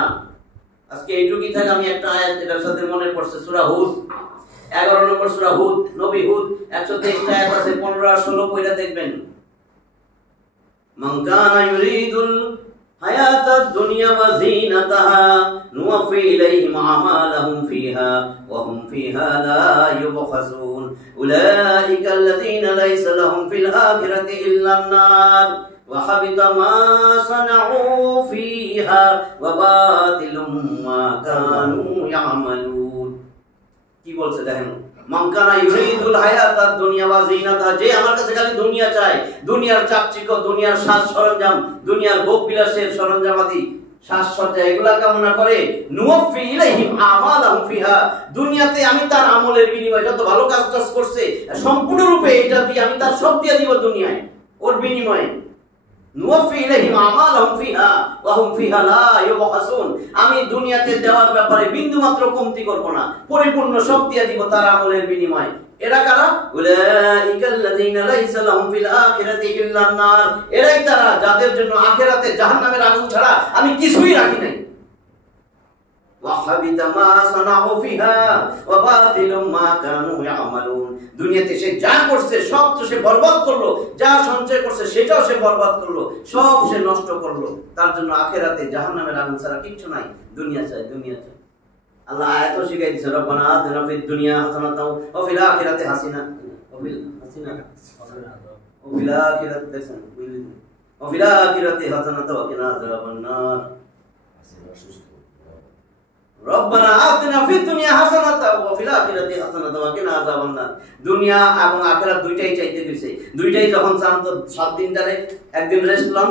আজকে এইটুকুই থাকে। আমি একটা আয়াত এটার সাথে মনে পড়ছে, সূরা হুদ 11 নম্বর সূরা হুদ, নবী হুদ 123 আয়াত আছে, 15 আর 16 পড়ে দেখবেন। মান কানা ইউরিদুল হায়াতাদ দুনিয়া ওয়া যিনাতাহা নুওয়াফি ইলাইহিম আমালাহুম ফিহা ওয়া হুম ফিহা লা ইউবখাসুন উলাইকা আল্লাযীনা লাইসা লাহুম ফিল আখিরাতি ইল্লান নার ওয়া হাবিতা মা সানাউ ফিহা ওয়া বাতিলুম মা কানু ইয়ামালুন। কি বলছে দেখেন, মান কানা ইউরিদুল হায়াতাদ দুনিয়া ওয়া যিনাতাহা, যে আমার কাছে খালি দুনিয়া চায়, দুনিয়ার চাকচিক্য, দুনিয়ার সাজ সরঞ্জাম, দুনিয়ার ভোগ বিলাসের সরঞ্জামাদি, সাজসজ্জা এগুলা কামনা করে, নুওয়াফি ইলাইহিম আমালাহুম ফিহা, দুনিয়াতে আমি তার আমলের বিনিময়ে যত ভালো কাজ করছে সম্পূর্ণরূপে এটা দিয়ে আমি তার সব দিয়ে দিব দুনিয়ায়, ওর বিনিময়ে। নুওয়াফি ইলাইহিম আমালাহুম ফিহা ওয়া হুম ফিহা লা ইউবখাসুন, আমি দুনিয়াতে দেওয়ার ব্যাপারে বিন্দুমাত্র কমতি করব না, পরিপূর্ণ সব দিয়ে দিব তার আমলের বিনিময়ে। এরা কারা? উলাইকাল্লাযীনা লাইসা লাহুম ফিল আখিরাতি ইল্লান নার, এরাই তারা যাদের জন্য আখিরাতে জাহান্নামের আগুন ছাড়া আমি কিছুই রাখি নাই। ওয়া হাবিতা মা সানাউ ফিহা ওয়া বাতিলুম মা কানু ইয়ামালুন, দুনিয়াতে সে যা করছে সব তো সে বরবাদ করলো, যা সঞ্চয় করছে সেটাও সে বরবাদ করলো, সব সে নষ্ট করলো। তার জন্য আখিরাতে জাহান্নামের আগুন ছাড়া কিচ্ছু নাই। দুনিয়া চাই, দুনিয়া চাই। আল্লাহ আয়াতও শিখাই দিয়েছে, রব্বানা আতিনা ফিদ দুনিয়া হাসানাতাও ওয়া ফিল আখিরাতি হাসিনা ওয়া ফিল আখিরাতি দেখেন ওয়া ফিল আখিরাতি হাসানাতাও ওয়া কিনা আযাবান নার। রব্বানা আতিনা ফিদ দুনিয়া হাসানাতাও ওয়া ফিল আখিরাতি হাসানাতাও ওয়া কিনা আযাবান নার। দুনিয়া এবং আখিরাত দুইটাই চাইতে দিয়েছে। দুইটাই যখন চান তো 7 দিন ধরে একদিন রেস্ট লন,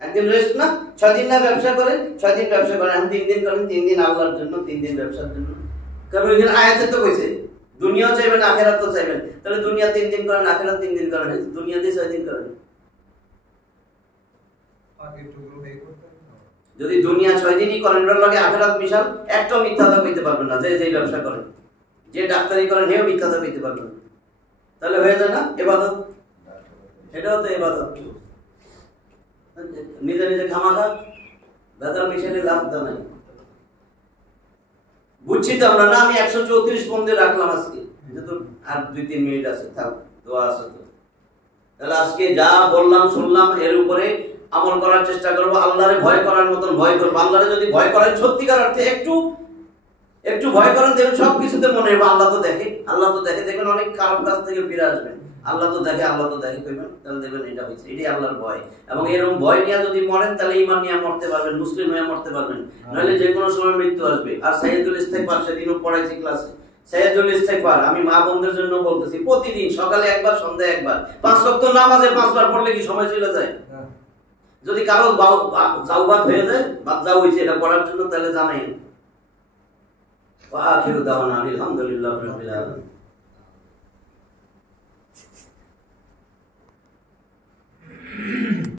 একদিন রেস্ট না, 6 দিন না ব্যবসা করেন, 6 দিন ব্যবসা করেন, 3 দিন করেন, 3 দিন আল্লাহর জন্য, 3 দিন ব্যবসার জন্য। কারণ ওইখানে আয়াতে তো কইছে দুনিয়াও চাইবেন, আখেরাতও চাইবেন। তাহলে দুনিয়া 3 দিন করেন, আখেরাত 3 দিন করেন, দুনিয়াতে 6 দিন করেন। যদি দুনিয়া 6 দিনই করেন, ওর লগে আখেরাত মিশাল, একটাও মিথ্যাটা কইতে পারবেন না। যে ব্যবসা করেন, যে ডাক্তারি করেন, হেও মিথ্যাটা কইতে পারবেন না। তাহলে হয়ে যায় না ইবাদত? এটাও তো ইবাদত। নিজে নিজে খামাখা বেদাল মিশালে লাভ দা নাই। বুঝছি তো আমরা না? আমি 134 বন্ধে রাখলাম আজকে, যেহেতু আর 2-3 মিনিট আছে, থাক, দোয়া আছে তো। তাহলে আজকে যা বললাম শুনলাম, এর উপরে আমল করার চেষ্টা করব। আল্লাহরে ভয় করার মতন ভয় করব। আল্লাহরে যদি ভয় করেন সত্যিকার অর্থে, একটু ভয় করেন, দেখবেন সবকিছুতে মনে হবে আল্লাহ তো দেখে, আল্লাহ তো দেখে। দেখবেন অনেক খারাপ কাজ থেকে ফিরে আসবেন, আল্লাহ তো দেখে, আল্লাহ তো দেখে কইবেন, তাহলে দেখবেন এটা হচ্ছে, এটাই আল্লাহর ভয়। এবং এরকম ভয় নিয়ে যদি মরেন, তাহলে ঈমান নিয়ে মরতে পারবেন, মুসলিম হয়ে মরতে পারবেন। নাহলে যে কোনো সময় মৃত্যু আসবে। আর সাইয়্যিদুল ইস্তেগফার, সেদিনও পড়াইছি ক্লাসে, সাইয়্যিদুল ইস্তেগফার আমি মা বোনদের জন্য বলতেছি, প্রতিদিন সকালে একবার, সন্ধ্যায় একবার, 5 ওয়াক্ত নামাজে 5 বার পড়লে কি সময় চলে যায়? যদি কারো জাউবাত হয়ে যায়, বাদ যাও হইছে এটা পড়ার জন্য, তাহলে জানাই। ওয়া আখিরু দাওয়ানা আলহামদুলিল্লাহি রাব্বিল আলামিন।